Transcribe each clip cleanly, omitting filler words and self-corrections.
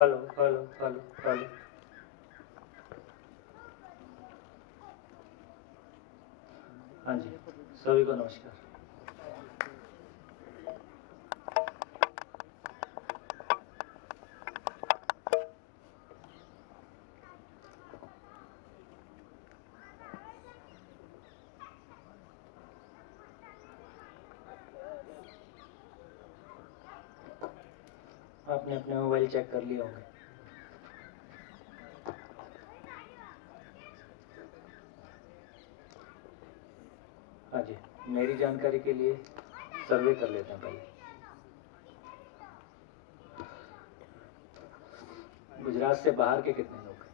Hello hello hello hello. हाँ जी, सभी को नमस्कार। आपने अपने मोबाइल चेक कर लिए होंगे। हाँ जी, मेरी जानकारी के लिए सर्वे कर लेते हैं पहले। गुजरात से बाहर के कितने लोग हैं?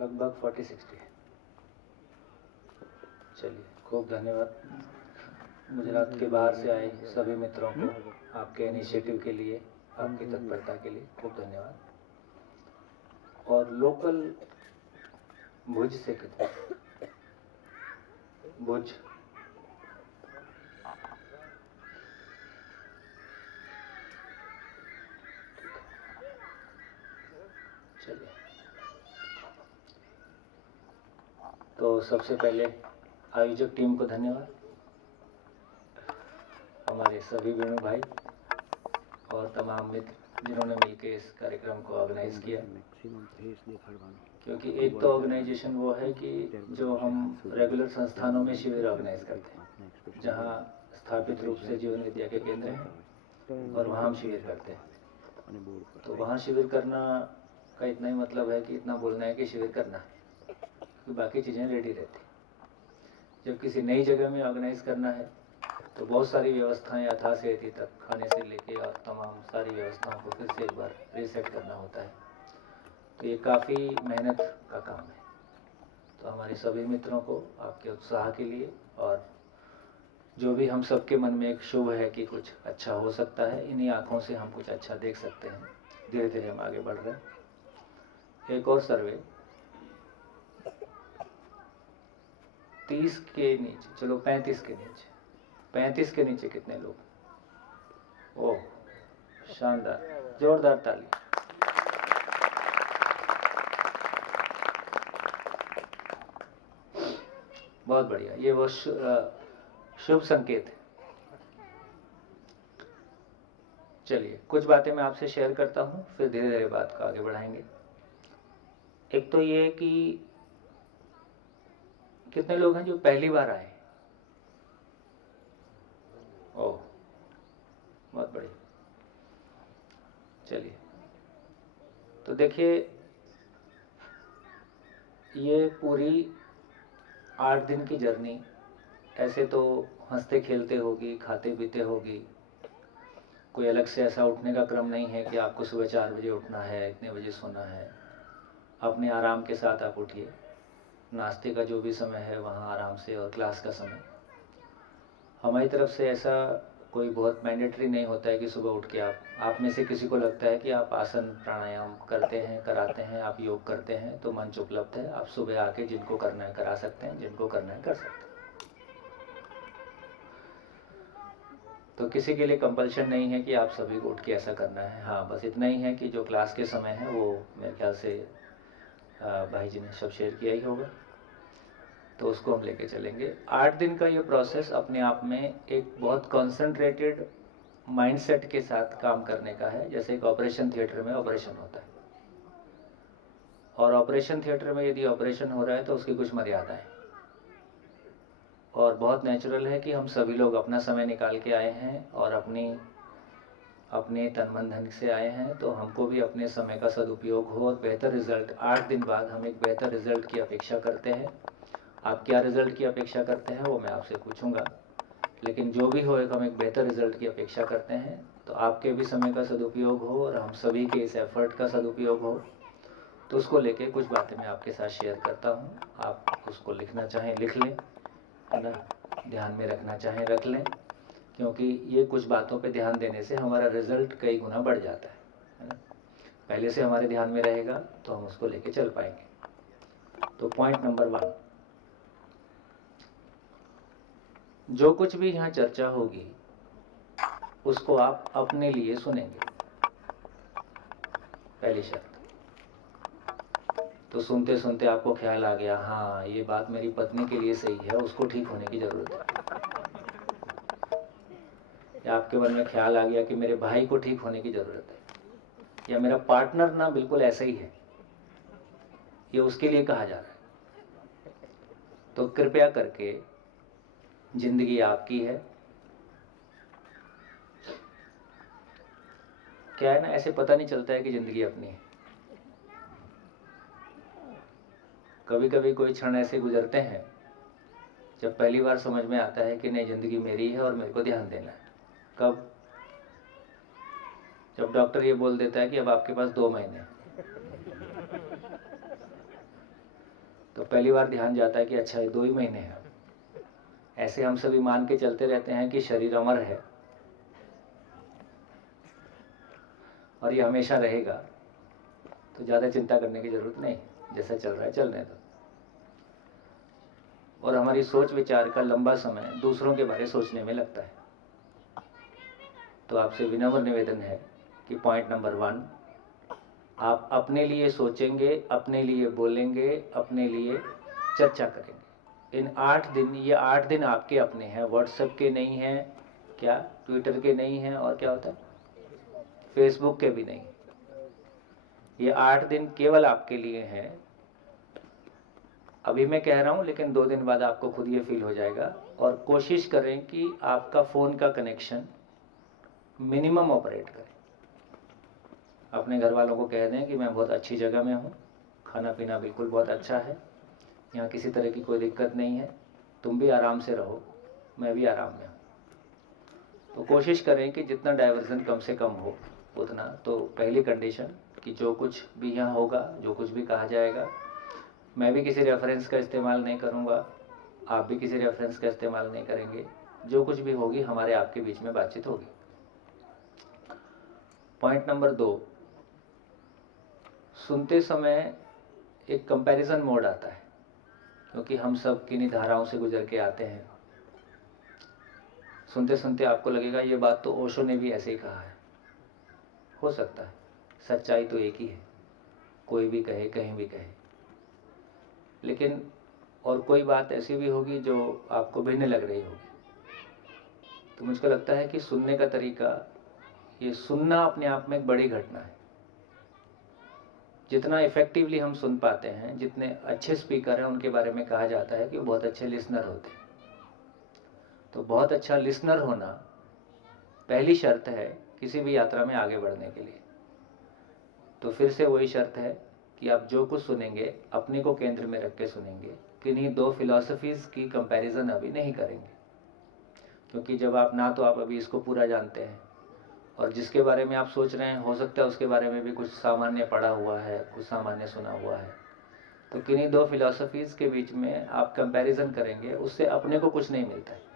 लगभग 40-60 है। चलिए, खूब धन्यवाद गुजरात के बाहर से आए सभी मित्रों को, आपके इनिशिएटिव के लिए, आपकी तत्परता के लिए खूब धन्यवाद। और लोकल भुज से कितने? भुज चलिए, तो सबसे पहले आयोजक टीम को धन्यवाद, हमारे सभी वेणु भाई और तमाम मित्र जिन्होंने मिलकर इस कार्यक्रम को ऑर्गेनाइज किया। क्योंकि एक तो ऑर्गेनाइजेशन वो है कि जो हम रेगुलर संस्थानों में शिविर ऑर्गेनाइज करते हैं, जहाँ स्थापित रूप से जीवन विद्या के केंद्र हैं और वहाँ हम शिविर करते हैं। तो वहाँ शिविर करना का इतना ही मतलब है कि इतना बोलना है कि शिविर करना है, क्योंकि बाकी चीज़ें रेडी रहती। जब किसी नई जगह में ऑर्गेनाइज करना है तो बहुत सारी व्यवस्थाएं यथाशक्ति तक खाने से लेके और तमाम सारी व्यवस्थाओं को फिर से एक बार रीसेट करना होता है। तो ये काफ़ी मेहनत का काम है। तो हमारे सभी मित्रों को आपके उत्साह के लिए, और जो भी हम सबके मन में एक शुभ है कि कुछ अच्छा हो सकता है, इन्हीं आँखों से हम कुछ अच्छा देख सकते हैं। धीरे धीरे हम आगे बढ़ रहे हैं। एक और सर्वे 30 के नीचे, चलो 35 के नीचे, 35 के नीचे कितने लोग? ओह, शानदार, जोरदार ताली। बहुत बढ़िया, ये वो शुभ संकेत है। चलिए, कुछ बातें मैं आपसे शेयर करता हूँ, फिर धीरे धीरे बात को आगे बढ़ाएंगे। एक तो ये कि कितने लोग हैं जो पहली बार आए? ओह, बहुत बढ़िया। चलिए, तो देखिए, ये पूरी 8 दिन की जर्नी ऐसे तो हंसते खेलते होगी, खाते पीते होगी। कोई अलग से ऐसा उठने का क्रम नहीं है कि आपको सुबह 4 बजे उठना है, इतने बजे सोना है। अपने आराम के साथ आप उठिए। नाश्ते का जो भी समय है वहाँ आराम से, और क्लास का समय। हमारी तरफ से ऐसा कोई बहुत मैंडेटरी नहीं होता है कि सुबह उठ के आप में से किसी को लगता है कि आप आसन प्राणायाम करते हैं, कराते हैं, आप योग करते हैं, तो मंच उपलब्ध है। आप सुबह आके जिनको करना है करा सकते हैं, जिनको करना है कर सकते हैं। तो किसी के लिए कंपल्शन नहीं है कि आप सभी को उठ के ऐसा करना है। हाँ, बस इतना ही है कि जो क्लास के समय है वो मेरे ख्याल से भाई जी ने सब शेयर किया ही होगा, तो उसको हम लेके चलेंगे। 8 दिन का ये प्रोसेस अपने आप में एक बहुत कॉन्सेंट्रेटेड माइंडसेट के साथ काम करने का है। जैसे एक ऑपरेशन थिएटर में ऑपरेशन होता है, और ऑपरेशन थिएटर में यदि ऑपरेशन हो रहा है तो उसकी कुछ मर्यादा है, और बहुत नेचुरल है कि हम सभी लोग अपना समय निकाल के आए हैं और अपने तन मन धन से आए हैं, तो हमको भी अपने समय का सदुपयोग हो और बेहतर रिजल्ट। 8 दिन बाद हम एक बेहतर रिजल्ट की अपेक्षा करते हैं। आप क्या रिजल्ट की अपेक्षा करते हैं वो मैं आपसे पूछूंगा, लेकिन जो भी हो, एक हम एक बेहतर रिजल्ट की अपेक्षा करते हैं। तो आपके भी समय का सदुपयोग हो और हम सभी के इस एफर्ट का सदुपयोग हो, तो उसको लेके कुछ बातें मैं आपके साथ शेयर करता हूँ। आप उसको लिखना चाहें लिख लें, है ना, ध्यान में रखना चाहें रख लें, क्योंकि ये कुछ बातों पे ध्यान देने से हमारा रिजल्ट कई गुना बढ़ जाता है ना। पहले से हमारे ध्यान में रहेगा तो हम उसको लेके चल पाएंगे। तो पॉइंट नंबर 1, जो कुछ भी यहाँ चर्चा होगी उसको आप अपने लिए सुनेंगे, पहली शर्त। तो सुनते सुनते आपको ख्याल आ गया, हाँ ये बात मेरी पत्नी के लिए सही है, उसको ठीक होने की जरूरत है। या आपके मन में ख्याल आ गया कि मेरे भाई को ठीक होने की जरूरत है, या मेरा पार्टनर ना बिल्कुल ऐसा ही है, ये उसके लिए कहा जा रहा है। तो कृपया करके, जिंदगी आपकी है। क्या है ना, ऐसे पता नहीं चलता है कि जिंदगी अपनी है। कभी कभी कोई क्षण ऐसे गुजरते हैं जब पहली बार समझ में आता है कि नहीं, जिंदगी मेरी है और मेरे को ध्यान देना है। कब? जब डॉक्टर ये बोल देता है कि अब आपके पास 2 महीने हैं। तो पहली बार ध्यान जाता है कि अच्छा ये 2 ही महीने हैं। ऐसे हम सभी मान के चलते रहते हैं कि शरीर अमर है और ये हमेशा रहेगा, तो ज़्यादा चिंता करने की जरूरत नहीं, जैसा चल रहा है चलने दो। और हमारी सोच विचार का लंबा समय दूसरों के बारे सोचने में लगता है। तो आपसे विनम्र निवेदन है कि पॉइंट नंबर 1, आप अपने लिए सोचेंगे, अपने लिए बोलेंगे, अपने लिए चर्चा करेंगे। इन 8 दिन, ये 8 दिन आपके अपने हैं, व्हाट्सएप के नहीं हैं, क्या ट्विटर के नहीं हैं, और क्या होता है, फेसबुक के भी नहीं। ये 8 दिन केवल आपके लिए हैं। अभी मैं कह रहा हूं, लेकिन 2 दिन बाद आपको खुद ये फील हो जाएगा। और कोशिश करें कि आपका फोन का कनेक्शन मिनिमम ऑपरेट करें। अपने घर वालों को कह दें कि मैं बहुत अच्छी जगह में हूँ, खाना पीना बिल्कुल बहुत अच्छा है, यहाँ किसी तरह की कोई दिक्कत नहीं है, तुम भी आराम से रहो, मैं भी आराम में हूँ। तो कोशिश करें कि जितना डाइवर्जन कम से कम हो उतना। तो पहली कंडीशन कि जो कुछ भी यहाँ होगा, जो कुछ भी कहा जाएगा, मैं भी किसी रेफरेंस का इस्तेमाल नहीं करूँगा, आप भी किसी रेफरेंस का इस्तेमाल नहीं करेंगे। जो कुछ भी होगी हमारे आपके बीच में बातचीत होगी। पॉइंट नंबर 2, सुनते समय एक कंपैरिजन मोड आता है, क्योंकि हम सब किन्हीं धाराओं से गुजर के आते हैं। सुनते सुनते आपको लगेगा ये बात तो ओशो ने भी ऐसे ही कहा है। हो सकता है, सच्चाई तो एक ही है, कोई भी कहे, कहीं भी कहे। लेकिन और कोई बात ऐसी भी होगी जो आपको भिन्न लग रही होगी। तो मुझको लगता है कि सुनने का तरीका, ये सुनना अपने आप में एक बड़ी घटना है। जितना इफेक्टिवली हम सुन पाते हैं, जितने अच्छे स्पीकर हैं उनके बारे में कहा जाता है कि वो बहुत अच्छे लिसनर होते हैं। तो बहुत अच्छा लिसनर होना पहली शर्त है किसी भी यात्रा में आगे बढ़ने के लिए। तो फिर से वही शर्त है कि आप जो कुछ सुनेंगे अपने को केंद्र में रख के सुनेंगे, किन्हीं 2 फिलॉसफीज की कंपैरिजन अभी नहीं करेंगे। क्योंकि जब आप ना, तो आप अभी इसको पूरा जानते हैं, और जिसके बारे में आप सोच रहे हैं हो सकता है उसके बारे में भी कुछ सामान्य पढ़ा हुआ है, कुछ सामान्य सुना हुआ है। तो किन्हीं 2 फिलॉसफीज के बीच में आप कंपैरिजन करेंगे, उससे अपने को कुछ नहीं मिलता है।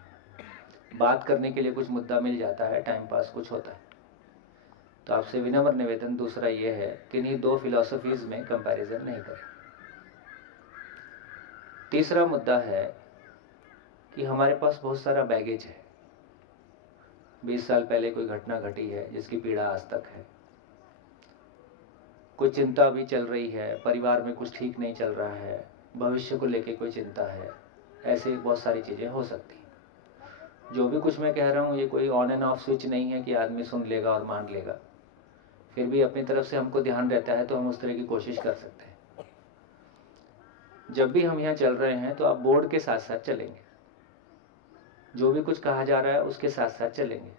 बात करने के लिए कुछ मुद्दा मिल जाता है, टाइम पास कुछ होता है। तो आपसे विनम्र निवेदन दूसरा ये है कि इन्हीं 2 फिलॉसफीज में कंपैरिजन नहीं करें। तीसरा मुद्दा है कि हमारे पास बहुत सारा बैगेज है। 20 साल पहले कोई घटना घटी है जिसकी पीड़ा आज तक है, कोई चिंता भी चल रही है, परिवार में कुछ ठीक नहीं चल रहा है, भविष्य को लेके कोई चिंता है, ऐसे बहुत सारी चीज़ें हो सकती हैं। जो भी कुछ मैं कह रहा हूँ ये कोई ऑन एंड ऑफ स्विच नहीं है कि आदमी सुन लेगा और मान लेगा। फिर भी अपनी तरफ से हमको ध्यान रहता है तो हम उस तरह की कोशिश कर सकते हैं। जब भी हम यहाँ चल रहे हैं तो आप बोर्ड के साथ साथ चलेंगे, जो भी कुछ कहा जा रहा है उसके साथ साथ चलेंगे।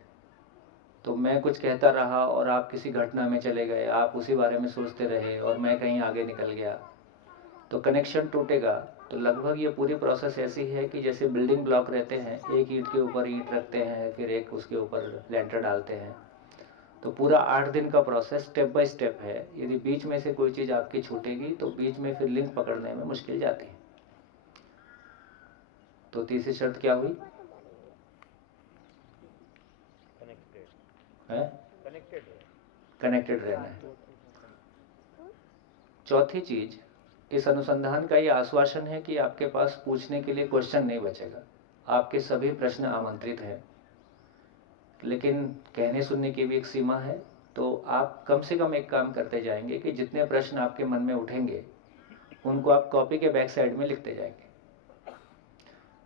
तो मैं कुछ कहता रहा और आप किसी घटना में चले गए, आप उसी बारे में सोचते रहे और मैं कहीं आगे निकल गया, तो कनेक्शन टूटेगा। तो लगभग ये पूरी प्रोसेस ऐसी है कि जैसे बिल्डिंग ब्लॉक रहते हैं, एक ईंट के ऊपर ईंट रखते हैं, फिर एक उसके ऊपर लेंटर डालते हैं। तो पूरा 8 दिन का प्रोसेस स्टेप बाय स्टेप है। यदि बीच में से कोई चीज़ आपकी छूटेगी तो बीच में फिर लिंक पकड़ने में मुश्किल जाती है। तो तीसरी शर्त क्या हुई? कनेक्टेड रहना है। चौथी चीज, इस अनुसंधान का ये आश्वासन है कि आपके पास पूछने के लिए क्वेश्चन नहीं बचेगा। आपके सभी प्रश्न आमंत्रित हैं, लेकिन कहने सुनने की भी एक सीमा है। तो आप कम से कम एक काम करते जाएंगे कि जितने प्रश्न आपके मन में उठेंगे उनको आप कॉपी के बैक साइड में लिखते जाएंगे।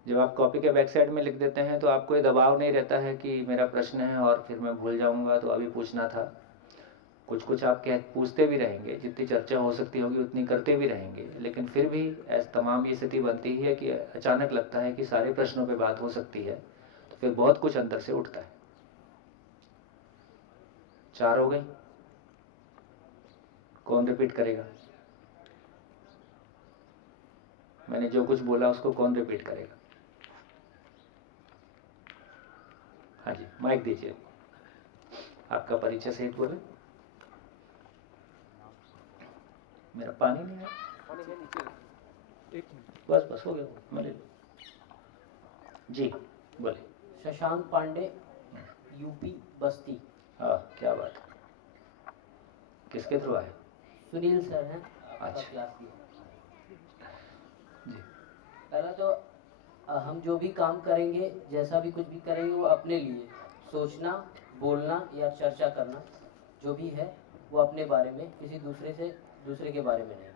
जब आप कॉपी के बैक साइड में लिख देते हैं तो आपको ये दबाव नहीं रहता है कि मेरा प्रश्न है और फिर मैं भूल जाऊंगा तो अभी पूछना था। कुछ कुछ आप पूछते भी रहेंगे, जितनी चर्चा हो सकती होगी उतनी करते भी रहेंगे, लेकिन फिर भी ऐसा तमाम ये स्थिति बनती है कि अचानक लगता है कि सारे प्रश्नों पे बात हो सकती है, तो फिर बहुत कुछ अंदर से उठता है। 4 हो गई। कौन रिपीट करेगा? मैंने जो कुछ बोला उसको कौन रिपीट करेगा? हाँ जी, माइक दीजिए। आपका परिचय सहित बोले। मेरा पानी नहीं है। बस बस हो गया, मैं ले लूँ। जी बोले। शशांक पांडे, यूपी बस्ती। हाँ, क्या बात है। किसके थ्रू आए? सुनील सर हैं, अच्छा। क्लास की। जी। पहला तो हम जो भी काम करेंगे, जैसा भी कुछ भी करेंगे, वो अपने लिए सोचना, बोलना या चर्चा करना जो भी है वो अपने बारे में, किसी दूसरे के बारे में नहीं।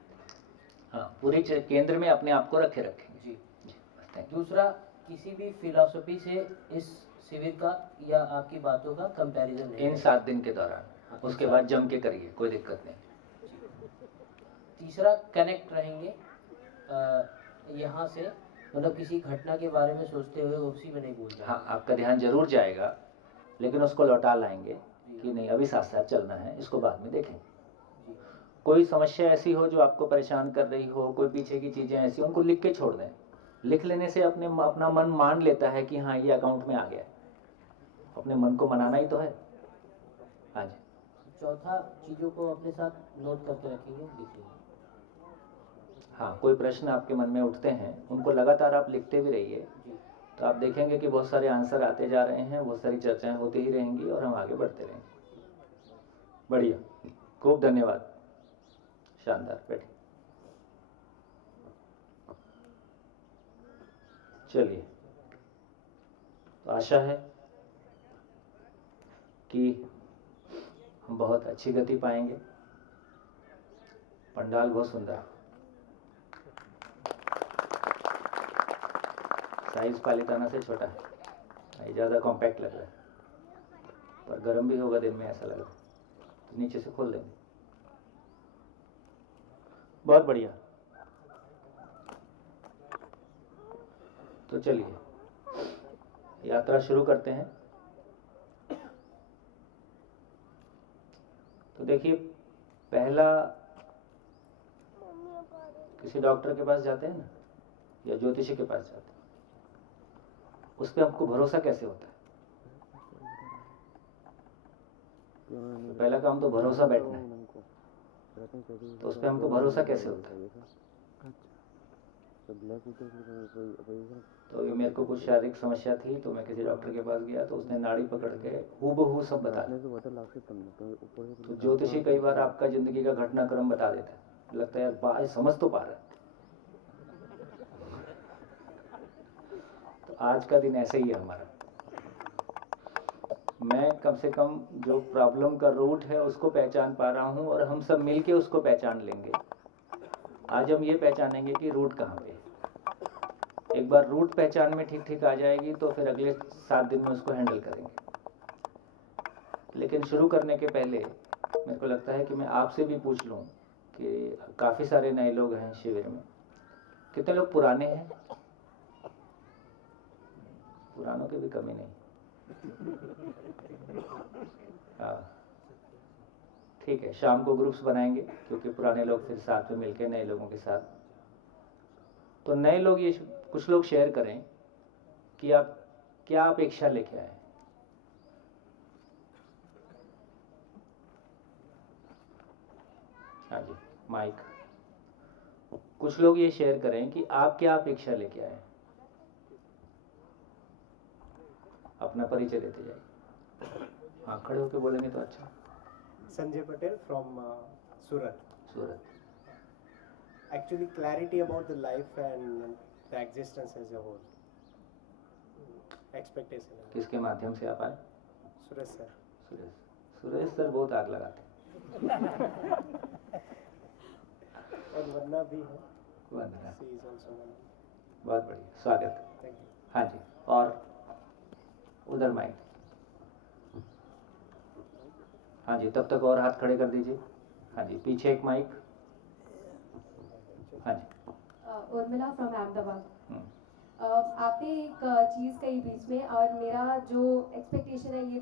हाँ, पूरे केंद्र में अपने आप को रखे रखेंगे। जी। Thank you. दूसरा, किसी भी फिलॉसफी से इस शिविर का या आपकी बातों का कंपैरिजन नहीं। इन 7 दिन के दौरान। हाँ, उसके बाद जम के करिए, कोई दिक्कत नहीं। तीसरा, कनेक्ट रहेंगे यहाँ से, मतलब किसी घटना के बारे में सोचते हुए उसी में नहीं भूल जाएंगे। हाँ, आपका ध्यान जरूर जाएगा, लेकिन उसको लौटा लाएंगे कि नहीं अभी साथ साथ चलना है, इसको बाद में देखेंगे। कोई समस्या ऐसी हो जो आपको परेशान कर रही हो, कोई पीछे की चीज़ें ऐसी, उनको लिख के छोड़ दें। लिख लेने से अपना मन मान लेता है कि हाँ ये अकाउंट में आ गया। अपने मन को मनाना ही तो है। हाँ जी। चौथा, चीज़ों को अपने साथ नोट करके रखेंगे, लिखेंगे। हाँ, कोई प्रश्न आपके मन में उठते हैं उनको लगातार आप लिखते भी रहिए, तो आप देखेंगे कि बहुत सारे आंसर आते जा रहे हैं, बहुत सारी चर्चाएं होती ही रहेंगी और हम आगे बढ़ते रहेंगे। बढ़िया, खूब धन्यवाद, शानदार। बैठिए। चलिए, तो आशा है कि हम बहुत अच्छी गति पाएंगे। पंडाल बहुत सुंदर, साइज पालिताना से छोटा है, ज़्यादा कॉम्पैक्ट लग रहा है, पर गर्म भी होगा दिन में ऐसा लग रहा है, तो नीचे से खोल देंगे। बहुत बढ़िया। तो चलिए यात्रा शुरू करते हैं। तो देखिए, पहला किसी डॉक्टर के पास जाते हैं ना, या ज्योतिषी के पास जाते हैं, उस पर हमको भरोसा कैसे होता है? तो पहला काम तो भरोसा बैठना है, तो उस पर हमको भरोसा कैसे होता है? तो ये मेरे को कुछ शारीरिक समस्या थी, तो मैं किसी डॉक्टर के पास गया, तो उसने नाड़ी पकड़ के हूबहू सब बता दिया। तो ज्योतिषी कई बार आपका जिंदगी का घटनाक्रम बता देता है, लगता है यार बात समझ तो पा रहा है। तो आज का दिन ऐसे ही है हमारा। मैं कम से कम जो प्रॉब्लम का रूट है उसको पहचान पा रहा हूँ, और हम सब मिलके उसको पहचान लेंगे। आज हम ये पहचानेंगे कि रूट कहाँ पे है। एक बार रूट पहचान में ठीक ठीक आ जाएगी तो फिर अगले 7 दिन में उसको हैंडल करेंगे। लेकिन शुरू करने के पहले मेरे को लगता है कि मैं आपसे भी पूछ लूँ कि काफ़ी सारे नए लोग हैं शिविर में, कितने लोग पुराने हैं? पुरानों की भी कमी नहीं। हाँ ठीक है, शाम को ग्रुप्स बनाएंगे, क्योंकि पुराने लोग फिर साथ में मिलके नए लोगों के साथ। तो नए लोग ये कुछ लोग शेयर करें कि आप क्या अपेक्षा लेके आए। हाँ जी, माइक। कुछ लोग ये शेयर करें कि आप क्या अपेक्षा लेके आए। अपना परिचय देते जाइए। हाँ, खड़े होकर बोलेंगे तो अच्छा। Sanjay Patel from Surat. Surat. Actually, clarity about the life and the existence as a whole. Expectation है। किसके माध्यम से आप आए? सुरेश सर। सुरेश सर बहुत आग लगाते हैं। और वरना भी है। वंदना, She is also one. बहुत बढ़िया, स्वागत। Thank you. हाँ जी, और उधर माइक। हाँ जी, तब तक और हाथ खड़े कर दीजिए। हाँ जी, पीछे एक माइक। हाँ जी। उर्मिला फ्रॉम अहमदाबाद। हम्म, आपने एक चीज़ कही बीच में, और मेरा जो एक्सपेक्टेशन है ये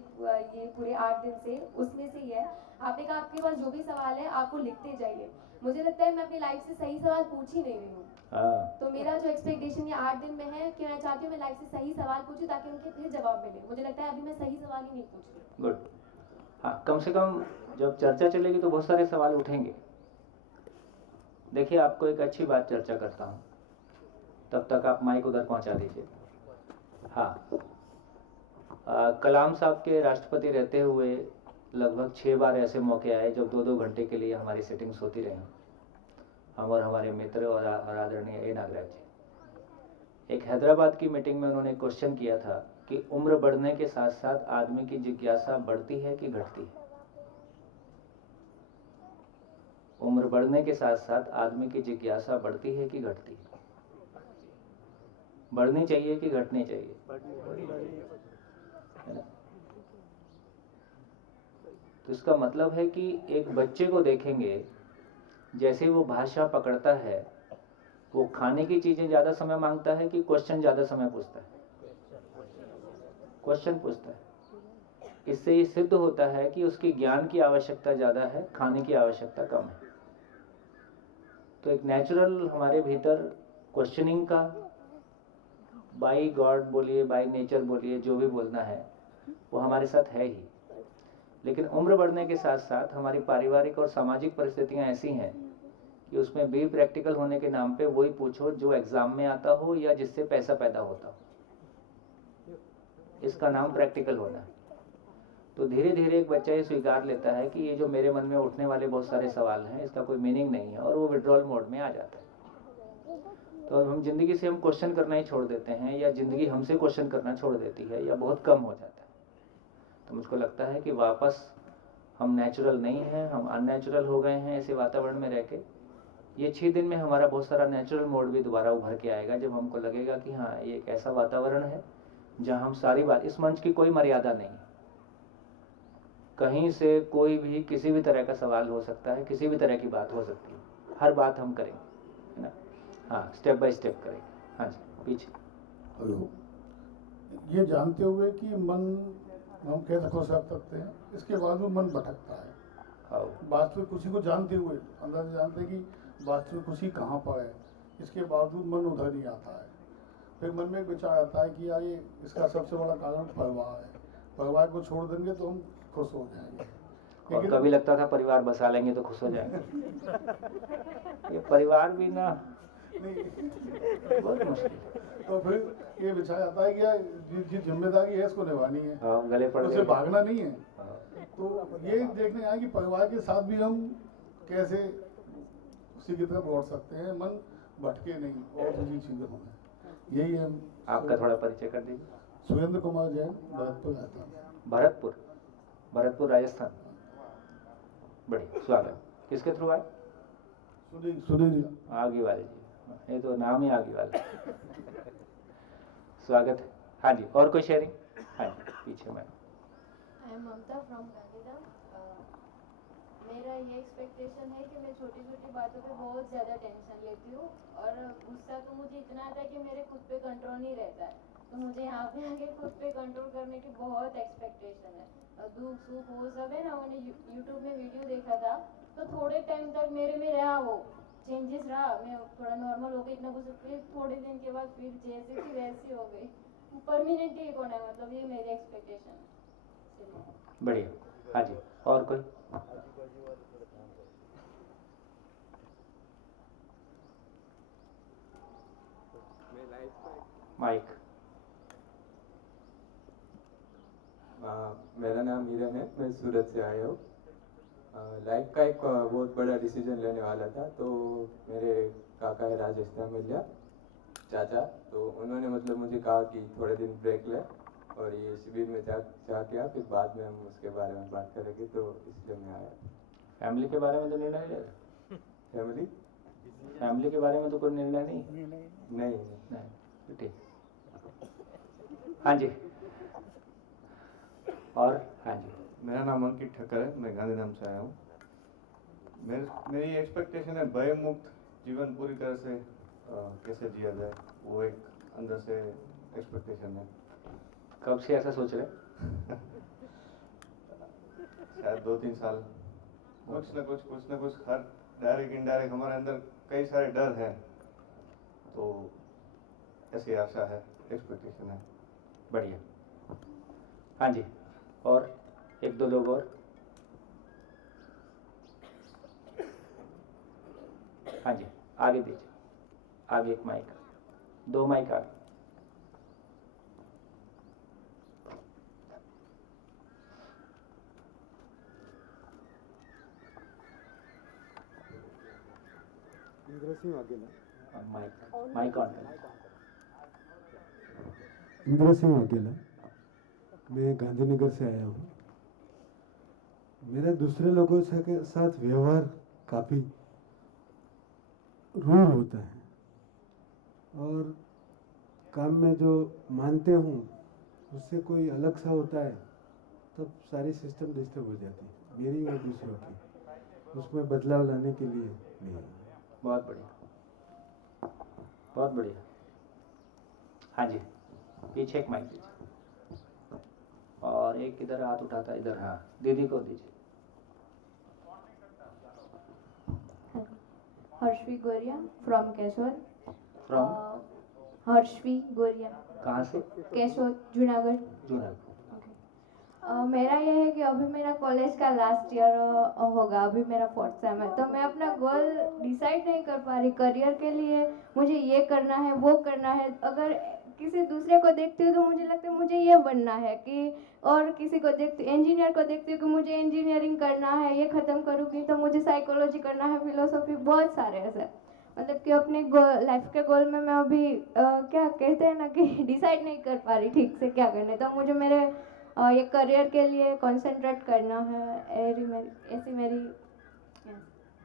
पूरे 8 दिन से, उसमें से ही है। आपने कहा आपके पास जो भी सवाल है आपको लिखते जाइए। मुझे लगता है मैं अपनी लाइफ से सही सवाल पूछ ही नहीं रही हूँ। हाँ, तो मेरा जो एक्सपेक्टेशन ये 8 दिन में है कि मैं चाहती हूँ मैं लाइफ से सही सवाल पूछूं ताकि उनके फिर जवाब मिले। मुझे लगता है अभी मैं सही सवाल ही नहीं पूछ रही। गुड। हाँ, कम से कम जब चर्चा चलेगी तो बहुत सारे सवाल उठेंगे। देखिए, आपको एक अच्छी बात चर्चा करता हूँ, तब तक आप माइक उधर पहुँचा दीजिए। हाँ, कलाम साहब के राष्ट्रपति रहते हुए लगभग 6 बार ऐसे मौके आए जब 2-2 घंटे के लिए हमारी सेटिंग्स होती रही, हम और हमारे मित्र और आदरणीय ए नागराज जी। एक हैदराबाद की मीटिंग में उन्होंने क्वेश्चन किया था कि उम्र बढ़ने के साथ साथ आदमी की जिज्ञासा बढ़ती है कि घटती है? उम्र बढ़ने के साथ साथ आदमी की जिज्ञासा बढ़ती है कि घटती है? बढ़नी चाहिए कि घटनी चाहिए? है ना? तो इसका मतलब है कि एक बच्चे को देखेंगे, जैसे वो भाषा पकड़ता है, वो खाने की चीजें ज्यादा समय मांगता है कि क्वेश्चन ज्यादा समय पूछता है? क्वेश्चन पूछता है। इससे ये सिद्ध होता है कि उसकी ज्ञान की आवश्यकता ज्यादा है, खाने की आवश्यकता कम है। तो एक नेचुरल हमारे भीतर क्वेश्चनिंग का, बाई गॉड बोलिए, बाई नेचर बोलिए, जो भी बोलना है, वो हमारे साथ है ही। लेकिन उम्र बढ़ने के साथ साथ हमारी पारिवारिक और सामाजिक परिस्थितियां ऐसी हैं कि उसमें भी प्रैक्टिकल होने के नाम पे वही पूछो जो एग्जाम में आता हो या जिससे पैसा पैदा होता हो। इसका नाम प्रैक्टिकल होना है। तो धीरे धीरे एक बच्चा ये स्वीकार लेता है कि ये जो मेरे मन में उठने वाले बहुत सारे सवाल हैं, इसका कोई मीनिंग नहीं है, और वो विड्रॉल मोड में आ जाता है। तो अब हम जिंदगी से हम क्वेश्चन करना ही छोड़ देते हैं, या जिंदगी हमसे क्वेश्चन करना छोड़ देती है, या बहुत कम हो जाता है। तो मुझको लगता है कि वापस हम नेचुरल नहीं हैं, हम अननेचुरल हो गए हैं ऐसे वातावरण में रह के। ये 6 दिन में हमारा बहुत सारा नेचुरल मोड भी दोबारा उभर के आएगा, जब हमको लगेगा कि हाँ, ये एक ऐसा वातावरण है जहाँ हम सारी बात, इस मंच की कोई मर्यादा नहीं, कहीं से कोई भी किसी भी तरह का सवाल हो सकता है, किसी भी तरह की बात हो सकती है, हर बात हम करेंगे, है ना? हाँ, स्टेप बाय स्टेप करेंगे। हाँ जी, पीछे। हेलो, ये जानते हुए कि मन हम कैसे खुश रख सकते हैं, इसके बाद भी मन भटकता है। आओ। वास्तविक खुशी को जानते हुए, अंदर से जानते हैं कि वास्तविक खुशी कहाँ पर है, इसके बावजूद मन उधर नहीं आता है। फिर मन में एक विचार आता है कि यार ये इसका सबसे बड़ा कारण परिवार है, परिवार को छोड़ देंगे तो हम खुश हो जाएंगे। और कभी लगता था परिवार बसा लेंगे तो खुश हो जाएंगे। ये परिवार भी ना बहुत मुश्किल है। तो फिर ये विचार आता है कि यार जिस जिम्मेदारी है इसको निभानी है, हाँ, गले पड़ उसे गए। भागना नहीं है। हाँ, तो ये देखने आए कि परिवार के साथ भी हम कैसे उसी की तरफ लौट सकते हैं, मन भटके नहीं और दूसरी चीजें होंगे। यही है। आपका थोड़ा परिचय कर दीजिए। सुरेंद्र कुमार जैन, भरतपुर राजस्थान। भरतपुर राजस्थान। बढ़िया, स्वागत। किसके थ्रू आए? सुधीर आगे वाले जी, ये तो नाम ही आगे वाले। स्वागत है। हाँ जी, और कोई शेयरिंग? हाँ जी, पीछे मैं। I am Mamta from Gandhidham. मेरा ये एक्सपेक्टेशन है कि मैं छोटी छोटी बातों पे बहुत ज़्यादा टेंशन लेती हूँ, और गुस्सा तो मुझे इतना आता है कि मेरे खुद पे कंट्रोल नहीं रहता है। तो मुझे यहाँ पे आके खुद पे कंट्रोल करने की बहुत एक्सपेक्टेशन है। दुख सुख वो सब है ना, मैंने यूट्यूब में वीडियो देखा था, तो थोड़े टाइम तक मेरे में रहा, वो चेंजेस रहा, मैं थोड़ा नॉर्मल हो गई, इतना कुछ, फिर थोड़े दिन के बाद फिर जैसे थी वैसी हो गई। परमानेंट ठीक होना है, मतलब ये मेरी एक्सपेक्टेशन है। बढ़िया। हाँ जी, और कोई? माइक। मेरा नाम हिरन है, मैं सूरत से आया हूँ। लाइफ का एक बहुत बड़ा डिसीजन लेने वाला था, तो मेरे काका है राजस्थान में लिया। चाचा, तो उन्होंने मतलब मुझे कहा कि थोड़े दिन ब्रेक ले और ये शिविर में जा किया, फिर बाद में हम उसके बारे में बात करेंगे, तो इसलिए मैं आया। फैमिली के बारे में तो निर्णय ले रहे? फैमिली फैमिली के बारे में तो कोई निर्णय नहीं है? नहीं। नहीं, तो ठीक। हाँ जी। और हाँ जी, मेरा नाम अंकित ठक्कर है, मैं गांधीधाम से आया हूँ। मेरी एक्सपेक्टेशन है भय मुक्त जीवन पूरी तरह से कैसे जिया जाए, वो एक अंदर से एक्सपेक्टेशन है। कब से ऐसा सोच रहे? शायद 2-3 साल। कुछ ना कुछ हर डायरेक्ट इनडायरेक्ट हमारे अंदर कई सारे डर हैं, तो ऐसी आशा है, एक्सपेक्टेशन है। बढ़िया। हाँ जी, और एक दो लोग और। हाँ जी, आगे दीजिए, आगे एक माइक, 2 माइक आगे। इंद्र सिंह वाघेला। माइक ऑन करें। इंद्र सिंह वाघेला, मैं गांधीनगर से आया हूँ। मेरा दूसरे लोगों के साथ व्यवहार काफ़ी रूड होता है और काम में जो मानते हूँ उससे कोई अलग सा होता है, तब सारी सिस्टम डिस्टर्ब हो जाती है, मेरी और दूसरों की। उसमें बदलाव लाने के लिए नहीं। बहुत बढ़िया, बहुत बढ़िया। हाँ जी, पीछे एक माइक दीजिए, और एक इधर हाथ उठाता, इधर। हाँ, दीदी को दीजिए। हर्षवी गोरिया फ्रॉम केशोर। फ्रॉम? हर्षवी गोरिया, कहाँ से? केशोर, जूनागढ़। जूनागढ़। मेरा यह है कि अभी मेरा कॉलेज का लास्ट ईयर होगा, अभी मेरा 4th सेम है, तो मैं अपना गोल डिसाइड नहीं कर पा रही। करियर के लिए मुझे ये करना है, वो करना है। अगर किसी दूसरे को देखती हूँ तो मुझे लगता है मुझे ये बनना है, कि और किसी को देखती इंजीनियर को देखती हूँ कि मुझे इंजीनियरिंग करना है, ये ख़त्म करूँगी तो मुझे साइकोलॉजी करना है, फिलोसफी, बहुत सारे ऐसे। मतलब कि अपने लाइफ के गोल में मैं अभी क्या कहते हैं ना कि डिसाइड नहीं कर पा रही ठीक से क्या करना है। तो मुझे मेरे ये करियर के लिए कंसंट्रेट करना है, ऐसी मेरी।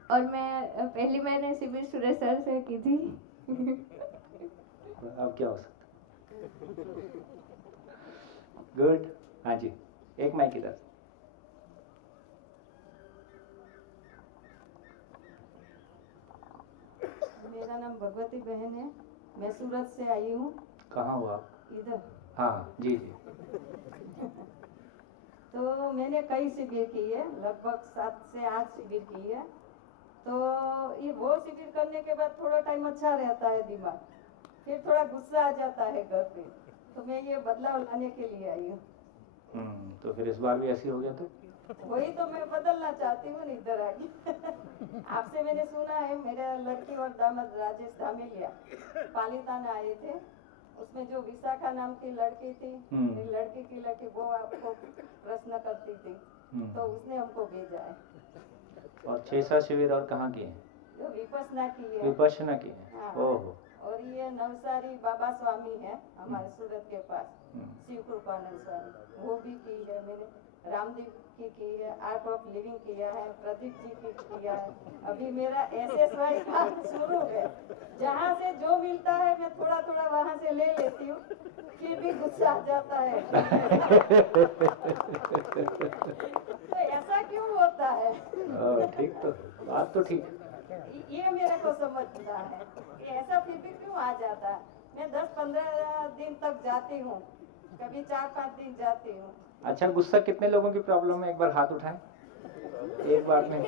और मैं पहली मैंने शिविर सुरेश सर से की थी। अब क्या हो सकता है? गुड। हाँ जी, एक माइक इधर। मेरा नाम भगवती बहन है, मैं सूरत से आई हूँ। कहाँ हो आप? इधर। हाँ जी जी। तो मैंने कई शिविर की है, लगभग 7 से 8 शिविर की है। तो ये वो शिविर करने के बाद थोड़ा टाइम अच्छा रहता है दिमाग, फिर थोड़ा गुस्सा आ जाता है घर पे। तो मैं ये बदलाव लाने के लिए आई हूँ। तो फिर इस बार भी ऐसी हो गया तो? वही तो मैं बदलना चाहती हूँ इधर आके। आपसे मैंने सुना है, मेरा लड़की और दामाद राजेश धामेलिया पालीतान आए थे, उसमें जो विशाखा नाम की लड़की थी, लड़की की लड़की, वो आपको प्रश्न करती थी, तो उसने हमको भेजा है। और 6-7 शिविर और कहाँ किए हैं? जो विपश्यना की है। विपश्यना की है। हाँ। ओहो। और ये नवसारी बाबा स्वामी है हमारे सूरत के पास, शिव कृपानंद स्वामी, वो भी की है मैंने। रामदेव की है, आर्ट ऑफ लिविंग किया है, प्रदीप जी की किया है। अभी मेरा SSY का शुरू है, जहाँ से जो मिलता है मैं थोड़ा थोड़ा वहाँ से ले लेती हूँ, फिर भी गुस्सा आ जाता है। तो ऐसा क्यों होता है? ठीक, तो बात तो ठीक। ये मेरे को समझना है कि ऐसा फिर भी क्यों आ जाता है। मैं 10-15 दिन तक जाती हूँ, कभी 4-5 दिन जाती हूँ। अच्छा, गुस्सा कितने लोगों की प्रॉब्लम है? एक बार हाथ उठाएं। एक बार में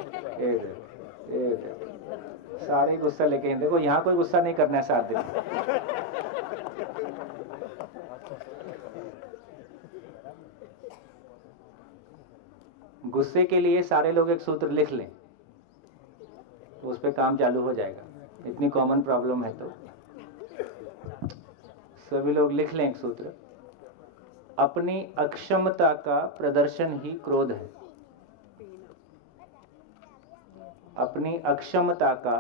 सारे गुस्सा लेके हैं। देखो, यहाँ कोई गुस्सा नहीं करना है 7 दिन। गुस्से के लिए सारे लोग एक सूत्र लिख लें, उस पे काम चालू हो जाएगा। इतनी कॉमन प्रॉब्लम है तो सभी लोग लिख लें एक सूत्र। अपनी अक्षमता का प्रदर्शन ही क्रोध है। अपनी अक्षमता का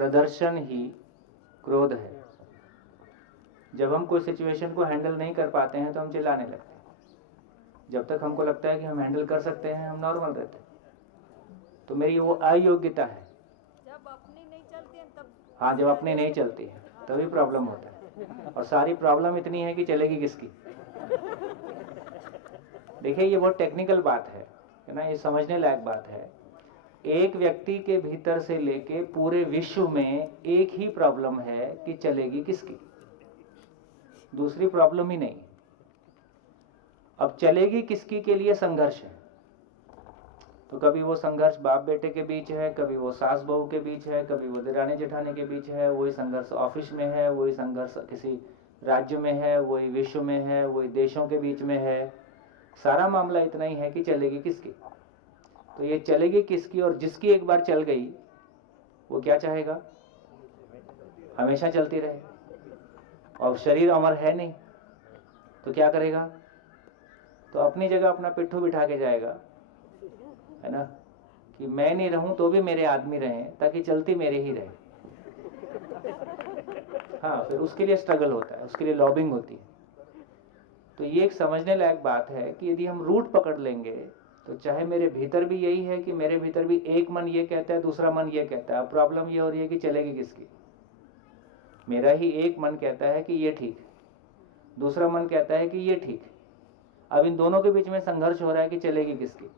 प्रदर्शन ही क्रोध है। जब हम कोई सिचुएशन को हैंडल नहीं कर पाते हैं तो हम चिल्लाने लगते हैं। जब तक हमको लगता है कि हम हैंडल कर सकते हैं, हम नॉर्मल रहते हैं। तो मेरी वो अयोग्यता है। जब अपनी नहीं चलती है तब, हाँ, जब अपनी नहीं चलती है तभी प्रॉब्लम होता है। और सारी प्रॉब्लम इतनी है कि चलेगी किसकी। देखिए, ये बहुत टेक्निकल बात है ना, ये समझने लायक बात है। एक व्यक्ति के भीतर से लेके पूरे विश्व में एक ही प्रॉब्लम है कि चलेगी किसकी, दूसरी प्रॉब्लम ही नहीं। अब चलेगी किसकी के लिए संघर्ष है। तो कभी वो संघर्ष बाप बेटे के बीच है, कभी वो सास बहू के बीच है, कभी वो देरानी जेठानी के बीच है, वही संघर्ष ऑफिस में है, वही संघर्ष किसी राज्य में है, वही विश्व में है, वही देशों के बीच में है। सारा मामला इतना ही है कि चलेगी किसकी। तो ये चलेगी किसकी, और जिसकी एक बार चल गई वो क्या चाहेगा, हमेशा चलती रहे। और शरीर अमर है नहीं, तो क्या करेगा, तो अपनी जगह अपना पिट्ठू बिठा के जाएगा, है ना, कि मैं नहीं रहूं तो भी मेरे आदमी रहें, ताकि चलती मेरे ही रहे। हाँ, फिर उसके लिए स्ट्रगल होता है, उसके लिए लॉबिंग होती है। तो ये एक समझने लायक बात है कि यदि हम रूट पकड़ लेंगे तो चाहे मेरे भीतर भी यही है कि मेरे भीतर भी एक मन ये कहता है, दूसरा मन ये कहता है। अब प्रॉब्लम ये हो रही है कि चलेगी किसकी। मेरा ही एक मन कहता है कि ये ठीक, दूसरा मन कहता है कि ये ठीक। अब इन दोनों के बीच में संघर्ष हो रहा है कि चलेगी किसकी।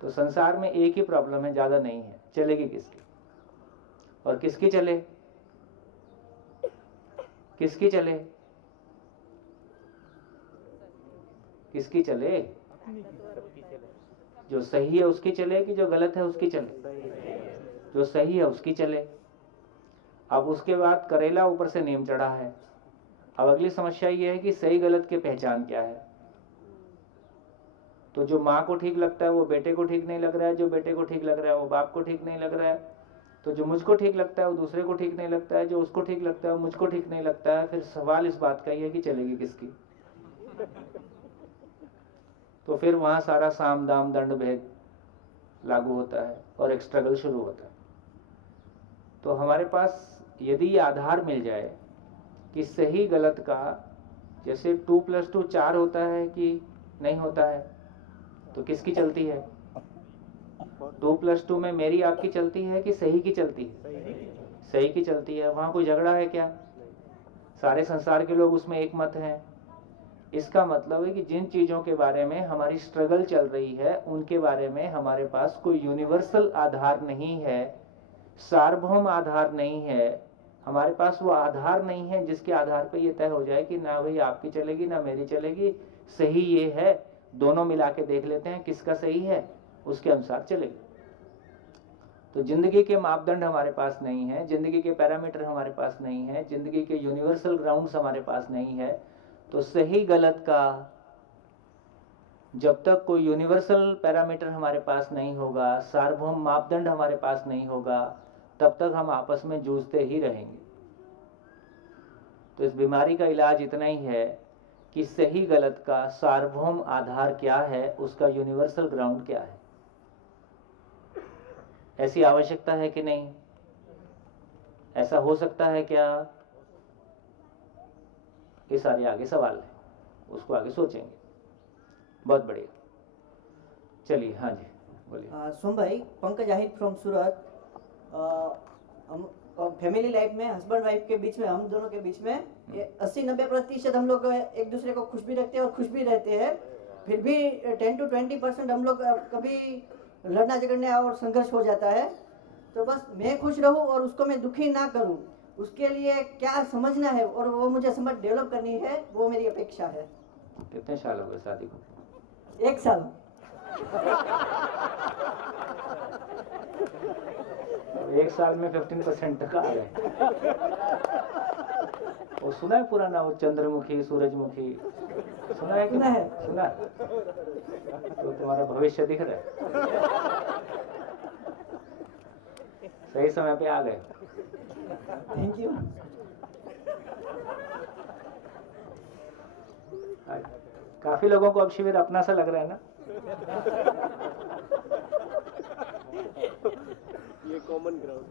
तो संसार में एक ही प्रॉब्लम है, ज्यादा नहीं है, चलेगी किसकी। और किसकी चले, किसकी चले, किसकी चले, जो सही है उसकी चले कि जो गलत है उसकी चले। जो सही है उसकी चले। अब उसके बाद करेला ऊपर से नीम चढ़ा है। अब अगली समस्या ये है कि सही गलत की पहचान क्या है। तो जो माँ को ठीक लगता है वो बेटे को ठीक नहीं लग रहा है, जो बेटे को ठीक लग रहा है वो बाप को ठीक नहीं लग रहा है। तो जो मुझको ठीक लगता है वो दूसरे को ठीक नहीं लगता है, जो उसको ठीक लगता है वो मुझको ठीक नहीं लगता है। फिर सवाल इस बात का ही है कि चलेगी किसकी। तो फिर वहां सारा साम दाम दंड भेद लागू होता है और एक स्ट्रगल शुरू होता है। तो हमारे पास यदि ये आधार मिल जाए कि सही गलत का, जैसे 2+2 4 होता है कि नहीं होता है, तो किसकी चलती है। 2+2 में मेरी आपकी चलती है कि सही की चलती है। सही की चलती है। वहां कोई झगड़ा है क्या, सारे संसार के लोग उसमें एक मत हैं। इसका मतलब है कि जिन चीजों के बारे में हमारी स्ट्रगल चल रही है उनके बारे में हमारे पास कोई यूनिवर्सल आधार नहीं है, सार्वभौम आधार नहीं है। हमारे पास वो आधार नहीं है जिसके आधार पे ये तय हो जाए कि ना भाई आपकी चलेगी ना मेरी चलेगी, सही ये है, दोनों मिला के देख लेते हैं किसका सही है, उसके अनुसार चलेगी। तो जिंदगी के मापदंड हमारे पास नहीं है, जिंदगी के पैरामीटर हमारे पास नहीं है, जिंदगी के यूनिवर्सल ग्राउंड्स हमारे पास नहीं है। तो सही गलत का जब तक कोई यूनिवर्सल पैरामीटर हमारे पास नहीं होगा, सार्वभौम मापदंड हमारे पास नहीं होगा, तब तक हम आपस में जूझते ही रहेंगे। तो इस बीमारी का इलाज इतना ही है कि सही गलत का सार्वभौम आधार क्या है, उसका यूनिवर्सल ग्राउंड क्या है। ऐसी आवश्यकता है कि नहीं, ऐसा हो सकता है क्या, ये सारे आगे सवाल है, उसको आगे सोचेंगे। बहुत बढ़िया, चलिए। हाँ जी बोलिए। सोम भाई, पंकज आहिर फ्रॉम सूरत। हम फैमिली लाइफ में हस्बैंड वाइफ के बीच में, हम दोनों के बीच में 80-90% हम लोग एक दूसरे को खुश भी रखते हैं और खुश भी रहते हैं। फिर भी 10-20% हम लोग कभी लड़ना झगड़ने और संघर्ष हो जाता है। तो बस मैं खुश रहूं और उसको मैं दुखी ना करूं, उसके लिए क्या समझना है और वो मुझे समझ डेवलप करनी है, वो मेरी अपेक्षा है। कितने साल हो गए शादी को? 1 साल। एक साल में 15% तक आ गए। वो सुना है पुराना, वो चंद्रमुखी सूरजमुखी, सुना है कि सुना है? सुना। तो तुम्हारा भविष्य दिख रहा है, सही समय पे आ गए। Thank you. काफी लोगों को अब शिविर अपना सा लग रहा है ना। ये कॉमन ग्राउंड।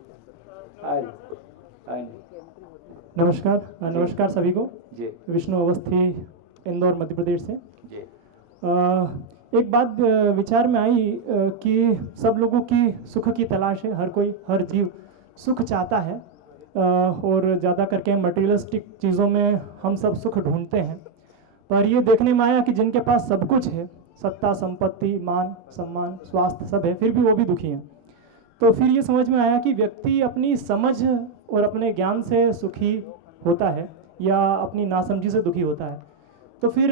नमस्कार सभी को। जी विष्णु अवस्थी, इंदौर, मध्य प्रदेश से। जी एक बात विचार में आई कि सब लोगों की सुख की तलाश है, हर जीव सुख चाहता है और ज़्यादा करके मटेरियलिस्टिक चीज़ों में हम सब सुख ढूंढते हैं। पर ये देखने में आया कि जिनके पास सब कुछ है, सत्ता, संपत्ति, मान, सम्मान, स्वास्थ्य सब है, फिर भी वो भी दुखी हैं। तो फिर ये समझ में आया कि व्यक्ति अपनी समझ और अपने ज्ञान से सुखी होता है या अपनी नासमझी से दुखी होता है। तो फिर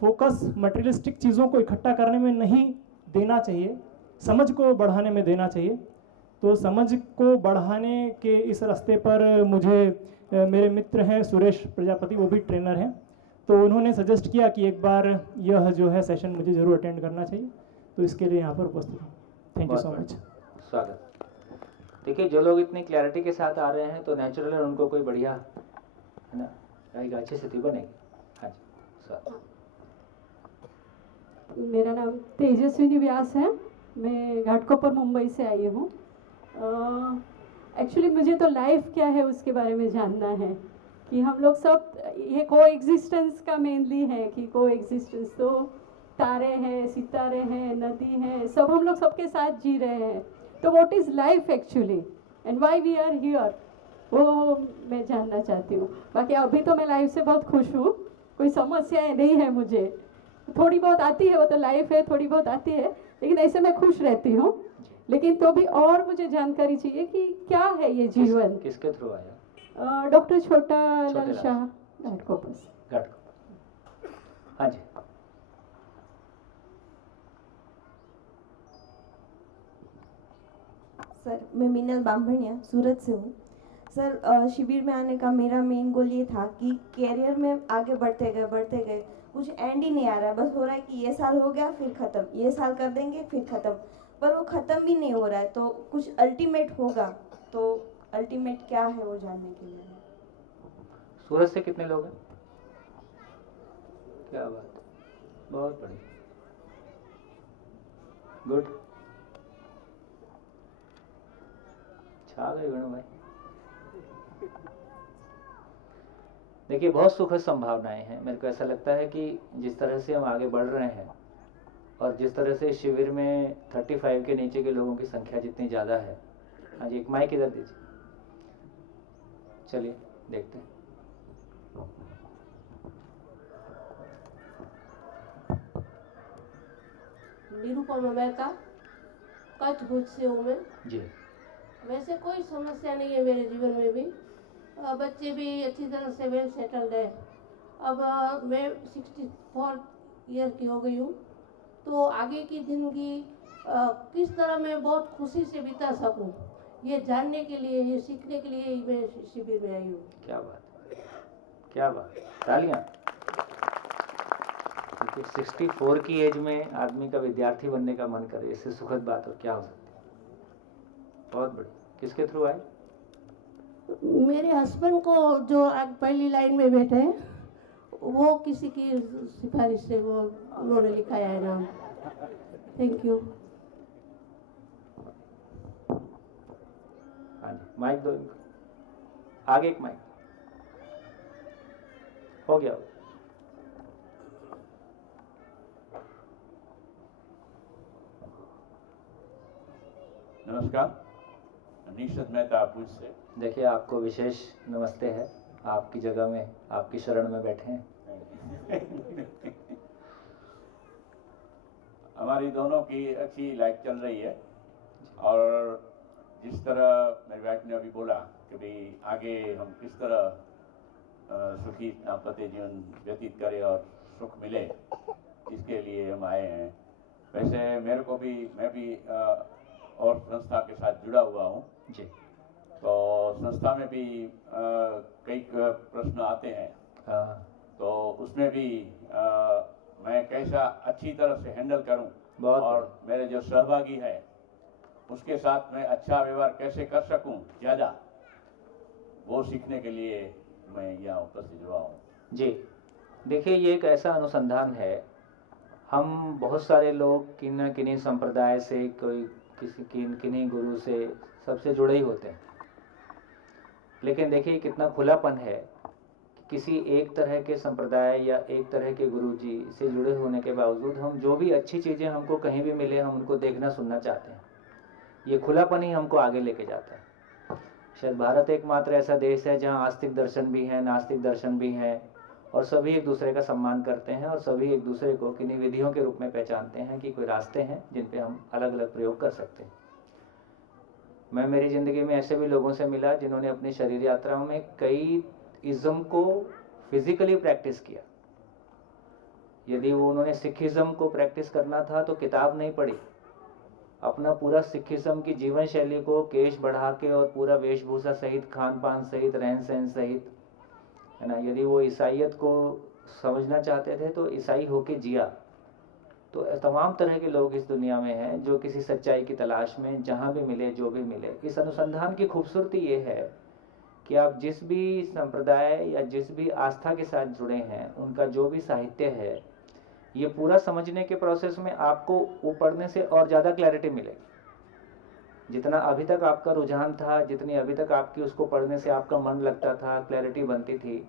फोकस मटेरियलिस्टिक चीज़ों को इकट्ठा करने में नहीं देना चाहिए, समझ को बढ़ाने में देना चाहिए। तो समझ को बढ़ाने के इस रास्ते पर मुझे मेरे मित्र हैं सुरेश प्रजापति, वो भी ट्रेनर हैं, तो उन्होंने सजेस्ट किया कि एक बार यह जो है सेशन मुझे ज़रूर अटेंड करना चाहिए। तो इसके लिए यहाँ पर उपस्थित हूँ। Thank you so much. स्वागत। देखिए, जो लोग इतनी क्लैरिटी के साथ आ रहे हैं तो नेचुरली उनको कोई बढ़िया है ना रहेगा, अच्छी स्थिति बनेगी। हाँ जी, स्वागत। मेरा नाम तेजस्विनी व्यास है, मैं घाटकोपर मुंबई से आई हूँ। एक्चुअली मुझे तो लाइफ क्या है उसके बारे में जानना है कि हम लोग सब ये को एग्जिस्टेंस का मेनली है कि को एग्जिस्टेंस, तो तारे हैं, सितारे हैं, नदी हैं, सब हम लोग सबके साथ जी रहे हैं। तो what is life actually and why we are here, वो मैं जानना चाहती हूँ। बाकी अभी तो मैं लाइफ से बहुत खुश हूँ, कोई समस्याएं नहीं है मुझे, थोड़ी बहुत आती है, वो तो लाइफ है, थोड़ी बहुत आती है, लेकिन ऐसे मैं खुश रहती हूँ। लेकिन तो भी और मुझे जानकारी चाहिए कि क्या है ये जीवन। किसके थ्रू आया? डॉक्टर छोटा लाल शाह, घाटकोपर। हाँ जी। सर, मैं मीनल बामभणिया सूरत से हूँ। सर, शिविर में आने का मेरा मेन गोल ये था कि कैरियर में आगे बढ़ते गए कुछ एंड ही नहीं आ रहा है। बस हो रहा है कि ये साल हो गया फिर ख़त्म, ये साल कर देंगे फिर ख़त्म, पर वो ख़त्म भी नहीं हो रहा है। तो कुछ अल्टीमेट होगा, तो अल्टीमेट क्या है वो जानने के लिए। सूरत से कितने लोग हैं? क्या बात, बहुत बढ़िया, गुड। छा गए वेणु भाई। देखिए, बहुत सुखद संभावनाएं हैं। मेरे को ऐसा लगता है कि जिस तरह से हम आगे बढ़ रहे हैं और जिस तरह से शिविर में 35 के नीचे के लोगों की संख्या जितनी ज़्यादा है। हाँ जी, एक माइक इधर दीजिए। चलिए देखते हैं। निरुपमा मेहता, कच्छ भुज से हूँ मैं जी। वैसे कोई समस्या नहीं है मेरे जीवन में भी, बच्चे भी अच्छी तरह से वेल सेटल्ड है। अब मैं 64 ईयर की हो गई हूँ, तो आगे की ज़िंदगी किस तरह मैं बहुत खुशी से बिता सकूँ, ये जानने के लिए, ये सीखने के लिए ही मैं शिविर में आई हूँ। क्या बात, क्या बात, तालियां। 64 की एज में आदमी का विद्यार्थी बनने का मन करे, इससे सुखद बात और क्या हो सकती है। बहुत बढ़िया। किसके थ्रू आए? मेरे हस्बैंड को जो आज पहली लाइन में बैठे हैं, वो किसी की सिफारिश से वो उन्होंने लिखाया है नाम। Thank you. हाँ जी, माइक दो इनको। आगे एक माइक हो गया। नमस्कार, निशद मेहता भुज से। देखिए, आपको विशेष नमस्ते है, आपकी जगह में, आपकी शरण में बैठे हैं। हमारी दोनों की अच्छी लाइफ चल रही है और जिस तरह मेरी वाइफ ने अभी बोला कि भाई आगे हम किस तरह सुखी दाम्पत्य जीवन व्यतीत करें और सुख मिले, इसके लिए हम आए हैं। वैसे मेरे को भी, मैं भी और संस्था के साथ जुड़ा हुआ हूँ जी। तो संस्था में भी कई प्रश्न आते हैं, तो उसमें भी मैं कैसा अच्छी तरह से हैंडल करूं और मेरे जो सहभागी है उसके साथ मैं अच्छा व्यवहार कैसे कर सकूं ज़्यादा, वो सीखने के लिए मैं यहाँ उपस्थित हुआ हूँ। जी, देखिए, ये एक ऐसा अनुसंधान है, हम बहुत सारे लोग किन्हीं संप्रदाय से, कोई किन्हीं गुरु से, सबसे जुड़े ही होते हैं। लेकिन देखिए कितना खुलापन है, किसी एक तरह के संप्रदाय या एक तरह के गुरुजी से जुड़े होने के बावजूद हम जो भी अच्छी चीज़ें हमको कहीं भी मिले हम उनको देखना सुनना चाहते हैं। ये खुलापन ही हमको आगे लेके जाता है। शायद भारत एकमात्र ऐसा देश है जहाँ आस्तिक दर्शन भी हैं, नास्तिक दर्शन भी हैं, और सभी एक दूसरे का सम्मान करते हैं और सभी एक दूसरे को किन्हीं विधियों के रूप में पहचानते हैं कि कोई रास्ते हैं जिन पे हम अलग अलग प्रयोग कर सकते हैं। मैं मेरी ज़िंदगी में ऐसे भी लोगों से मिला जिन्होंने अपनी शरीर यात्राओं में कई इज़्म को फिजिकली प्रैक्टिस किया। यदि वो उन्होंने सिखिज़्म को प्रैक्टिस करना था तो किताब नहीं पढ़ी, अपना पूरा सिखिज़्म की जीवन शैली को केश बढ़ा के और पूरा वेशभूषा सहित, खान पान सहित, रहन सहन सहित, है ना, यदि वो ईसाइयत को समझना चाहते थे तो ईसाई होके जिया। तो तमाम तरह के लोग इस दुनिया में हैं जो किसी सच्चाई की तलाश में जहाँ भी मिले, जो भी मिले। इस अनुसंधान की खूबसूरती ये है कि आप जिस भी संप्रदाय या जिस भी आस्था के साथ जुड़े हैं, उनका जो भी साहित्य है, ये पूरा समझने के प्रोसेस में आपको वो पढ़ने से और ज़्यादा क्लैरिटी मिलेगी। जितना अभी तक आपका रुझान था, जितनी अभी तक आपकी उसको पढ़ने से आपका मन लगता था, क्लैरिटी बनती थी,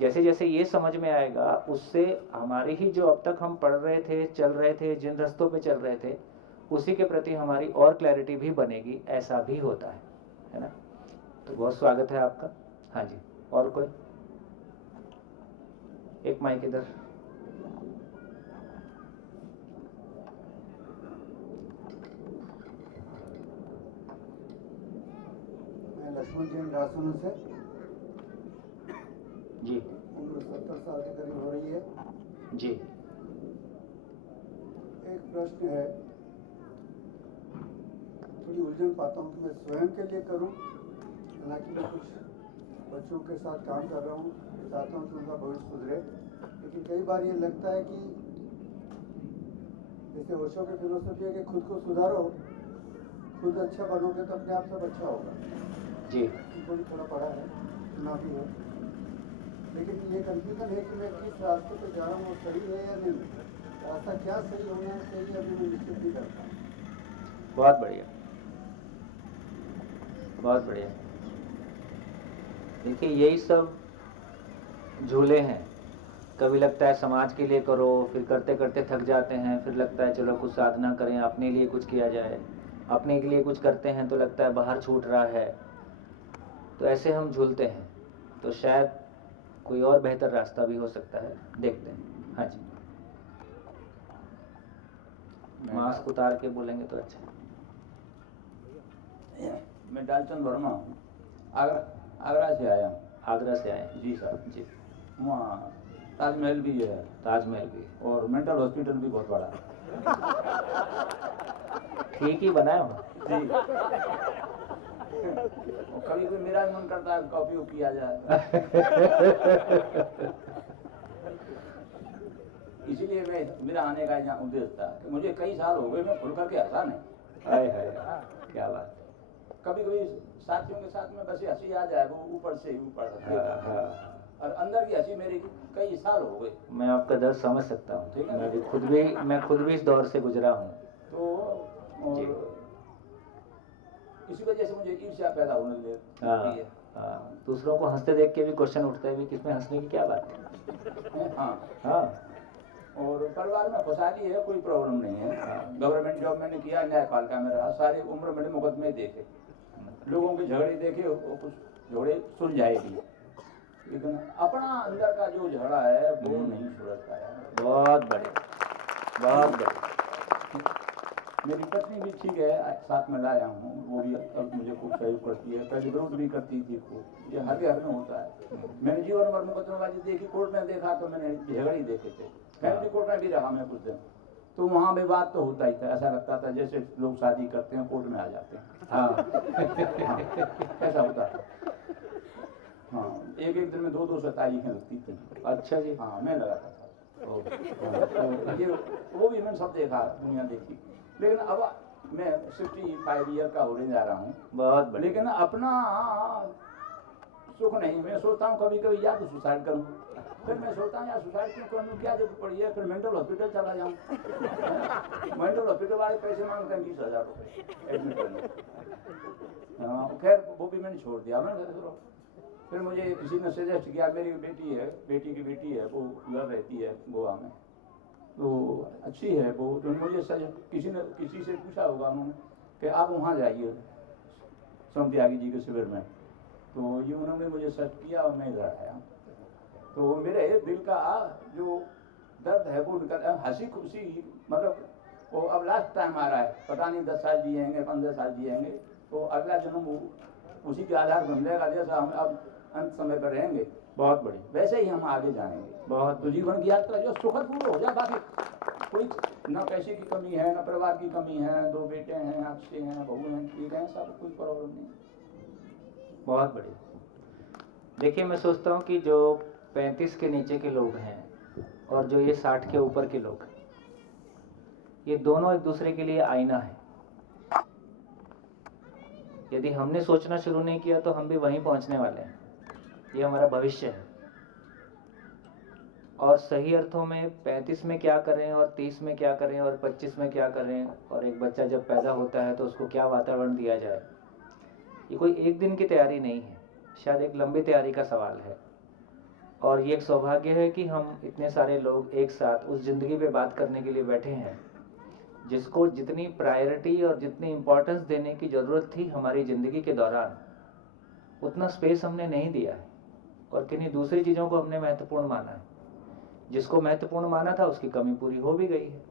जैसे जैसे ये समझ में आएगा उससे हमारी ही जो अब तक हम पढ़ रहे थे, चल रहे थे, जिन रास्तों पे चल रहे थे, उसी के प्रति हमारी और क्लैरिटी भी बनेगी। ऐसा भी होता है ना। तो बहुत स्वागत है आपका। हाँ जी, और कोई? एक माइक इधर। मैं लक्ष्मण जैन राजसमंद से जी। उम्र 70 साल के करीब हो रही है जी। एक प्रश्न है, थोड़ी उलझन पाता हूँ कि मैं स्वयं के लिए करूँ, हालांकि मैं कुछ बच्चों के साथ काम कर रहा हूँ, चाहता हूँ कि उनका भविष्य सुधरे, लेकिन कई बार ये लगता है कि जैसे वर्षों की फिलोसफी है कि खुद को सुधारो, खुद अच्छा बनोगे तो अपने आप सब अच्छा होगा। जी। उनको भी थोड़ा पढ़ा है, सुना भी है, लेकिन ये कंफ्यूजन है कि मैं किस रास्ते पे जा रहा हूँ, वो सही है या नहीं, रास्ता क्या सही होना चाहिए अभी मैं निश्चित नहीं करता। बहुत बढ़िया, बहुत बढ़िया। देखिए यही सब झूले हैं। कभी लगता है समाज के लिए करो, फिर करते करते थक जाते हैं, फिर लगता है चलो कुछ साधना करें, अपने लिए कुछ किया जाए। अपने के लिए कुछ करते हैं तो लगता है बाहर छूट रहा है। तो ऐसे हम झूलते हैं। तो शायद कोई और बेहतर रास्ता भी हो सकता है, देखते हैं। हाँ जी, मास्क उतार के बोलेंगे तो अच्छा। मैं डालचंद वर्मा हूँ, आगरा से आया हूँ। आगरा से आए? जी सर जी। वहाँ ताजमहल भी है। ताजमहल भी और मेंटल हॉस्पिटल भी बहुत बड़ा है। ठीक ही बनाया हो जी। कभी कोई मेरा भी मन करता है कॉफी किया जाए। इसीलिए मैं मेरा आने का यहाँ उद्देश्य था कि मुझे कई साल हो गए मैं खुल करके हंसा नहीं। हाय हाय, क्या बात। कभी कभी साथियों के साथ में बस हंसी आ जाए, वो ऊपर से ऊपर, और अंदर की हंसी मेरी कई साल हो गए। मैं आपका दर्द समझ सकता हूँ। मैं खुद भी इस दौर से गुजरा हूँ। तो इसी वजह से मुझे ईर्ष्या पैदा होने लगी है। दूसरों को हंसते देख के भी क्वेश्चन उठता है भी किसमें हंसने की क्या बात है। हाँ। और परिवार में खुशहाली है, कोई प्रॉब्लम नहीं है। गवर्नमेंट जॉब मैंने किया, न्यायपालिका में रहा, सारी उम्र मैंने मुकदमे देखे, लोगों के झगड़े देखे, वो कुछ झगड़े सुलझाए भी, लेकिन अपना अंदर का जो झगड़ा है वो नहीं सुलझता है। बहुत बढ़िया, बहुत बढ़िया। मेरी पत्नी भी ठीक है, साथ में लाया हूँ, वो भी अब मुझे खूब सहयोग करती है, पहले विरोध भी करती थी खूब। ये हर घर में होता है। मैंने जीवन भर मुकदमेबाजी देखी, कोर्ट में देखा तो मैंने झगड़े ही देखे थे। फैमिली कोर्ट में भी रहा मैं कुछ दिन, तो वहाँ विवाद तो होता ही था। ऐसा लगता था जैसे लोग शादी करते हैं कोर्ट में आ जाते हैं। हाँ, ऐसा होता था। हाँ, एक दिन में 200 तारीखें लगती थी। अच्छा जी। हाँ, मैं लगाता था। तो ये वो भी मैंने सब देखा, दुनिया देखी। लेकिन अब मैं 65 ईयर का होने जा रहा हूँ। बहुत बढ़िया। लेकिन अपना सुख नहीं। मैं सोचता हूँ कभी कभी या तो सुसाइड करूँ, फिर मैं सोचता हूँ यार सुसाइड क्यों करूँ, क्या जरूरत पड़ी है, फिर मेंटल हॉस्पिटल चला जाऊँ। मेंटल हॉस्पिटल वाले पैसे मांगते हैं 20,000 रुपये एडमिट करने। हाँ, खैर वो भी मैंने छोड़ दिया। मैंने कहा चलो, फिर मुझे किसी ने सजेस्ट किया, मेरी बेटी है, बेटी की बेटी है, वो उधर रहती है गोवा में, तो अच्छी है वो, तो मुझे किसी से पूछा होगा उन्होंने कि आप वहाँ जाइए स्वामी त्यागी जी के शिविर में, तो ये उन्होंने मुझे सर्च किया और मैं इधर आया। तो मेरे दिल का जो दर्द है वो निकल, हंसी खुशी, मतलब वो अब लास्ट टाइम आ रहा है, पता नहीं 10 साल जिएंगे, 15 साल जिएंगे, तो अगला जन्म उसी के आधार पर मिलेगा, जैसा हम अब अंत समय पर रहेंगे बहुत बढ़िया, वैसे ही हम आगे जाएंगे। बहुत तो जीवन की यात्रा जो सुखद पूर्ण हो जाए, बाकी कोई ना पैसे की कमी है, ना परिवार की कमी है, 2 बेटे हैं, अच्छे हैं, बहू हैं, ठीक है, सब कोई प्रॉब्लम नहीं। बहुत बढ़िया। देखिए, मैं सोचता हूँ कि जो 35 के नीचे के लोग हैं और जो ये 60 के ऊपर के लोग हैं, ये दोनों एक दूसरे के लिए आईना है। यदि हमने सोचना शुरू नहीं किया तो हम भी वहीं पहुंचने वाले हैं। ये हमारा भविष्य है। और सही अर्थों में 35 में क्या करें और 30 में क्या करें और 25 में क्या करें, और एक बच्चा जब पैदा होता है तो उसको क्या वातावरण दिया जाए, ये कोई एक दिन की तैयारी नहीं है, शायद एक लंबी तैयारी का सवाल है। और ये एक सौभाग्य है कि हम इतने सारे लोग एक साथ उस ज़िंदगी पे बात करने के लिए बैठे हैं जिसको जितनी प्रायोरिटी और जितनी इम्पोर्टेंस देने की ज़रूरत थी हमारी ज़िंदगी के दौरान, उतना स्पेस हमने नहीं दिया है और किन्हीं दूसरी चीज़ों को हमने महत्वपूर्ण माना है। जिसको महत्वपूर्ण माना था उसकी कमी पूरी हो भी गई है,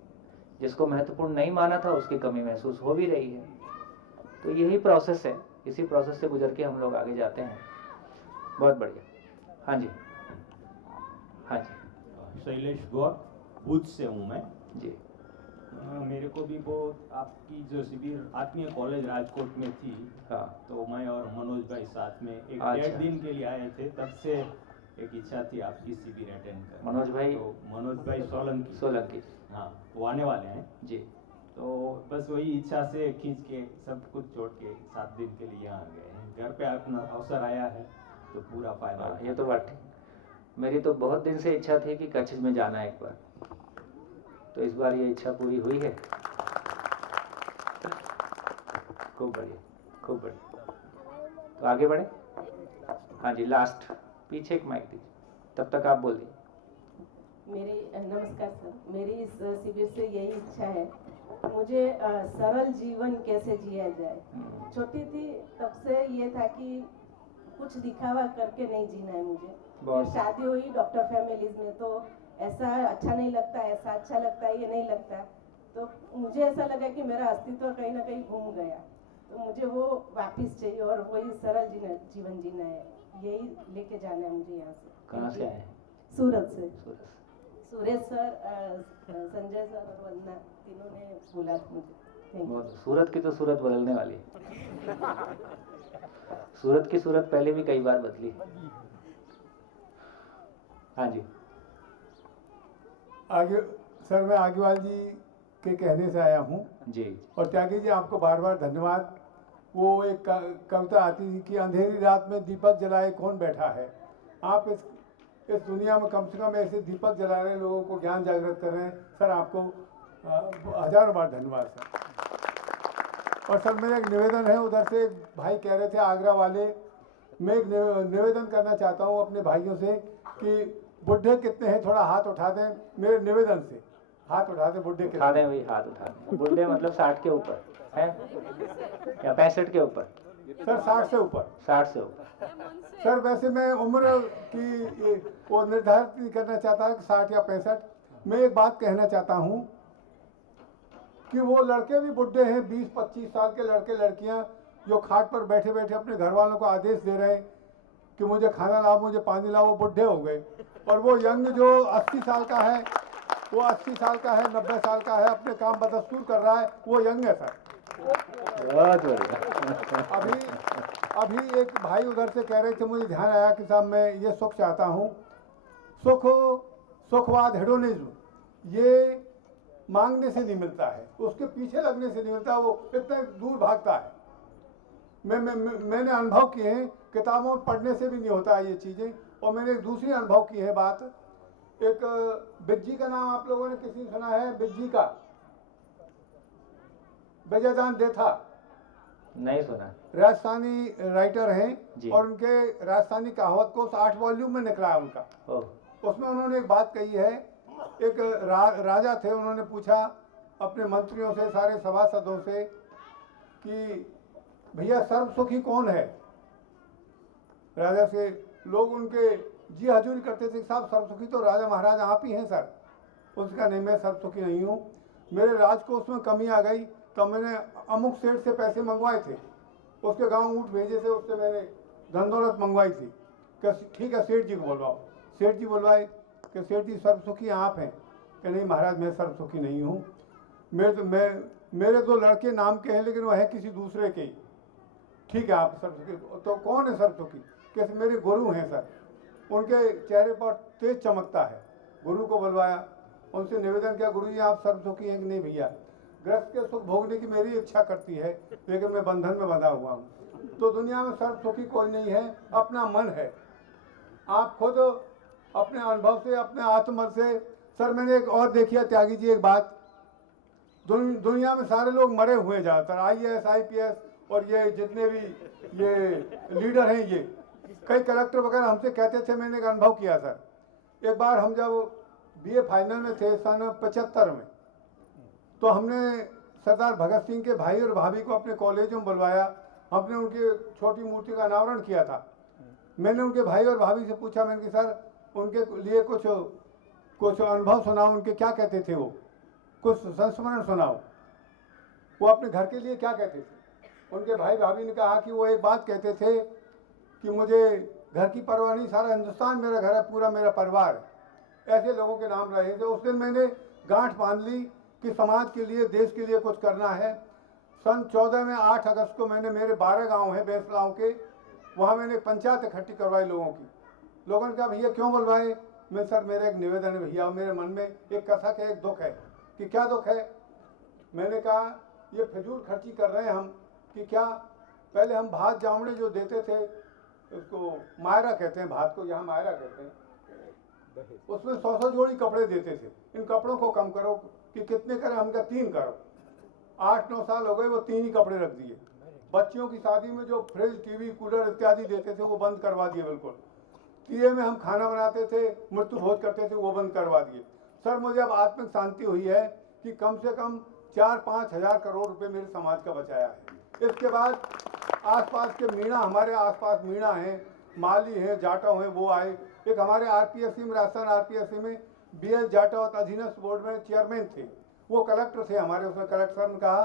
जिसको महत्वपूर्ण नहीं माना था उसकी कमी महसूस हो भी रही है। तो यही प्रोसेस है, इसी प्रोसेस से गुजर के हम लोग आगे जाते हैं। बहुत बढ़िया। हाँ जी, हाँ जी। शैलेश गौर, भुज से हूँ मैं जी। मेरे को भी बहुत आपकी जो शिविर आत्मीय कॉलेज राजकोट में थी, हाँ, तो मैं और मनोज भाई साथ में एक अच्छा। 1.5 दिन के लिए आए थे, तब से एक इच्छा थी आपकी शिविर अटेंड करने। मनोज भाई? तो मनोज भाई सोलंकी, हाँ, वो आने वाले हैं जी। तो बस वही इच्छा से खींच के सब कुछ छोड़ के 7 दिन के लिए यहाँ गए हैं। घर पे अपना अवसर आया है तो पूरा फायदा। ये तो बात ठीक। मेरी तो बहुत दिन से इच्छा थी कि कच्छ में जाना है एक बार, तो इस बार ये इच्छा पूरी हुई है। खूब बढ़िया, खूब बढ़िया। तो आगे बढ़े। हाँ जी, लास्ट पीछे एक माइक दीजिए, तब तक आप बोल दीजिए। नमस्कार सर, मेरी इस शिविर से यही इच्छा है, मुझे सरल जीवन कैसे जिया जाए। छोटी थी तब से ये था कि कुछ दिखावा करके नहीं जीना है मुझे। फिर शादी हुई डॉक्टर फैमिलीज में, तो ऐसा अच्छा नहीं लगता, ऐसा अच्छा लगता है, ये नहीं लगता। तो मुझे ऐसा लगा कि मेरा अस्तित्व कहीं ना कहीं घूम गया, तो मुझे वो वापस चाहिए और वही सरल जीवन जीना है, यही लेके जाना है मुझे यहाँ से। कहाँ से आए? सूरत से। सुरेश सर, संजय सर और वंदना, तीनों ने बोला मुझे। सूरत की तो सूरत बदलने वाली है। सूरत की सूरत पहले भी कई बार बदली। हाँ जी। आगे सर, मैं आगेवाल जी के कहने से आया हूँ जी। और त्यागी जी आपको बार बार धन्यवाद। वो एक कविता आती थी कि अंधेरी रात में दीपक जलाए कौन बैठा है। आप इस दुनिया में कम से कम ऐसे दीपक जला रहे लोगों को ज्ञान जागृत कर रहे हैं। सर आपको हजारों बार धन्यवाद सर। और सर मेरा एक निवेदन है, उधर से एक भाई कह रहे थे आगरा वाले, मैं एक निवेदन करना चाहता हूँ अपने भाइयों से कि बुढ़े कितने हैं, थोड़ा हाथ उठा दें। मेरे निवेदन से हाथ उठा दें। बुढ़े कितने? उठा दें, वही हाथ उठा दें। बुढ़े मतलब 60 के ऊपर है या 65 के ऊपर? सर 60 से ऊपर। 60 से ऊपर। सर वैसे मैं उम्र की वो निर्धारित नहीं करना चाहता कि 60 या 65। मैं एक बात कहना चाहता हूँ कि वो लड़के भी बुढ़े हैं, 20-25 साल के लड़के लड़कियाँ जो खाट पर बैठे बैठे अपने घर वालों को आदेश दे रहे हैं कि मुझे खाना लाओ, मुझे पानी लाओ, वो बुढ़े हो गए। और वो यंग जो 80 साल का है, वो 80 साल का है, 90 साल का है, अपने काम बदस्तूर कर रहा है, वो यंग है सर। बहुत बढ़िया। अभी एक भाई उधर से कह रहे थे, मुझे ध्यान आया कि साहब मैं ये सुख चाहता हूँ। सुखवाद हेडोनिज्म, ये मांगने से नहीं मिलता है, उसके पीछे लगने से नहीं मिलता, वो इतने दूर भागता है। मैंने अनुभव किए हैं, किताबों में पढ़ने से भी नहीं होता है ये चीज़ें। और मैंने एक दूसरी अनुभव की है बात, एक बिज्जी का नाम आप लोगों ने किसी सुना है? बिज्जी का, बेजाजान देथा, नहीं सुना। राजस्थानी राइटर जी। हैं और उनके राजस्थानी कहावत को 8 वॉल्यूम में निकला है उनका। उसमें उन्होंने एक बात कही है, एक राजा थे, उन्होंने पूछा अपने मंत्रियों से, सारे सभासदों से कि भैया सर्व सुखी कौन है। राजा से लोग उनके जी हजूरी करते थे, साहब सर्व सुखी तो राजा महाराज आप ही हैं सर। उसका नहीं, मैं सर्व सुखी नहीं हूँ, मेरे राजकोष में कमी आ गई तो मैंने अमुक सेठ से पैसे मंगवाए थे, उसके गांव ऊँट भेजे थे, उससे मैंने धन दौलत मंगवाई थी। कि ठीक है सेठ जी को बुलवाओ। सेठ जी बुलवाए कि सेठ जी सर्व सुखी आप हैं। कि नहीं महाराज मैं सर्व सुखी नहीं हूँ, मेरे तो लड़के नाम के हैं लेकिन वह है किसी दूसरे के ही। ठीक है आप सर्व सुखी, तो कौन है सर्व सुखी? कैसे मेरे गुरु हैं सर, उनके चेहरे पर तेज चमकता है। गुरु को बुलवाया, उनसे निवेदन किया, गुरु जी आप सर्व सुखी हैं कि नहीं? भैया गृहस्थ के सुख भोगने की मेरी इच्छा करती है लेकिन मैं बंधन में बंधा हुआ हूँ। तो दुनिया में सर्व सुखी कोई नहीं है, अपना मन है। आप खुद अपने अनुभव से, अपने आत्मबल से। सर मैंने एक और देखी है त्यागी जी, एक बात, दुनिया में सारे लोग मरे हुए हैं ज़्यादातर, IAS IPS और ये जितने भी ये लीडर हैं, ये कई कलेक्टर वगैरह हमसे कहते थे, मैंने एक अनुभव किया सर। एक बार हम जब BA फाइनल में थे सन 75 में, तो हमने सरदार भगत सिंह के भाई और भाभी को अपने कॉलेज में बुलवाया। हमने उनकी छोटी मूर्ति का अनावरण किया था। मैंने उनके भाई और भाभी से पूछा, मैंने कि सर उनके लिए कुछ अनुभव सुनाओ, उनके क्या कहते थे, वो कुछ संस्मरण सुनाओ, वो अपने घर के लिए क्या कहते थे। उनके भाई भाभी ने कहा कि वो एक बात कहते थे कि मुझे घर की परवाह नहीं, सारा हिंदुस्तान मेरा घर है, पूरा मेरा परिवार है। ऐसे लोगों के नाम रहे थे। उस दिन मैंने गांठ बांध ली कि समाज के लिए, देश के लिए कुछ करना है। सन 14 में 8 अगस्त को मैंने, मेरे 12 गांव हैं बैसलाओं के, वहाँ मैंने पंचायत इकट्ठी करवाई लोगों की। लोगों ने कहा भैया क्यों बुलवाए? मैं सर मेरा एक निवेदन है भैया, मेरे मन में एक कसक है, एक दुख है। कि क्या दुख है? मैंने कहा ये फिजूल खर्ची कर रहे हैं हम, कि क्या पहले हम भात जावड़े जो देते थे, उसको मायरा कहते हैं, भात को यहाँ मायरा कहते हैं, उसमें 100 जोड़ी कपड़े देते थे। इन कपड़ों को कम करो। कि कितने करें? हम कहा 3 करो। 8-9 साल हो गए, वो 3 ही कपड़े रख दिए। बच्चियों की शादी में जो फ्रिज, टीवी, कूलर इत्यादि देते थे वो बंद करवा दिए बिल्कुल। तीये में हम खाना बनाते थे, मृत्यु भोज करते थे, वो बंद करवा दिए। सर मुझे अब आत्मिक शांति हुई है कि कम से कम 4-5 हज़ार करोड़ रुपए मेरे समाज का बचाया है। इसके बाद आसपास के मीणा, हमारे आसपास मीणा हैं, माली हैं, जाटव हैं, वो आए। एक हमारे RPSC में, राजस्थान RPSC में BS जाटव अधीनस्थ बोर्ड में चेयरमैन थे, वो कलेक्टर थे हमारे। उसमें कलेक्टर ने कहा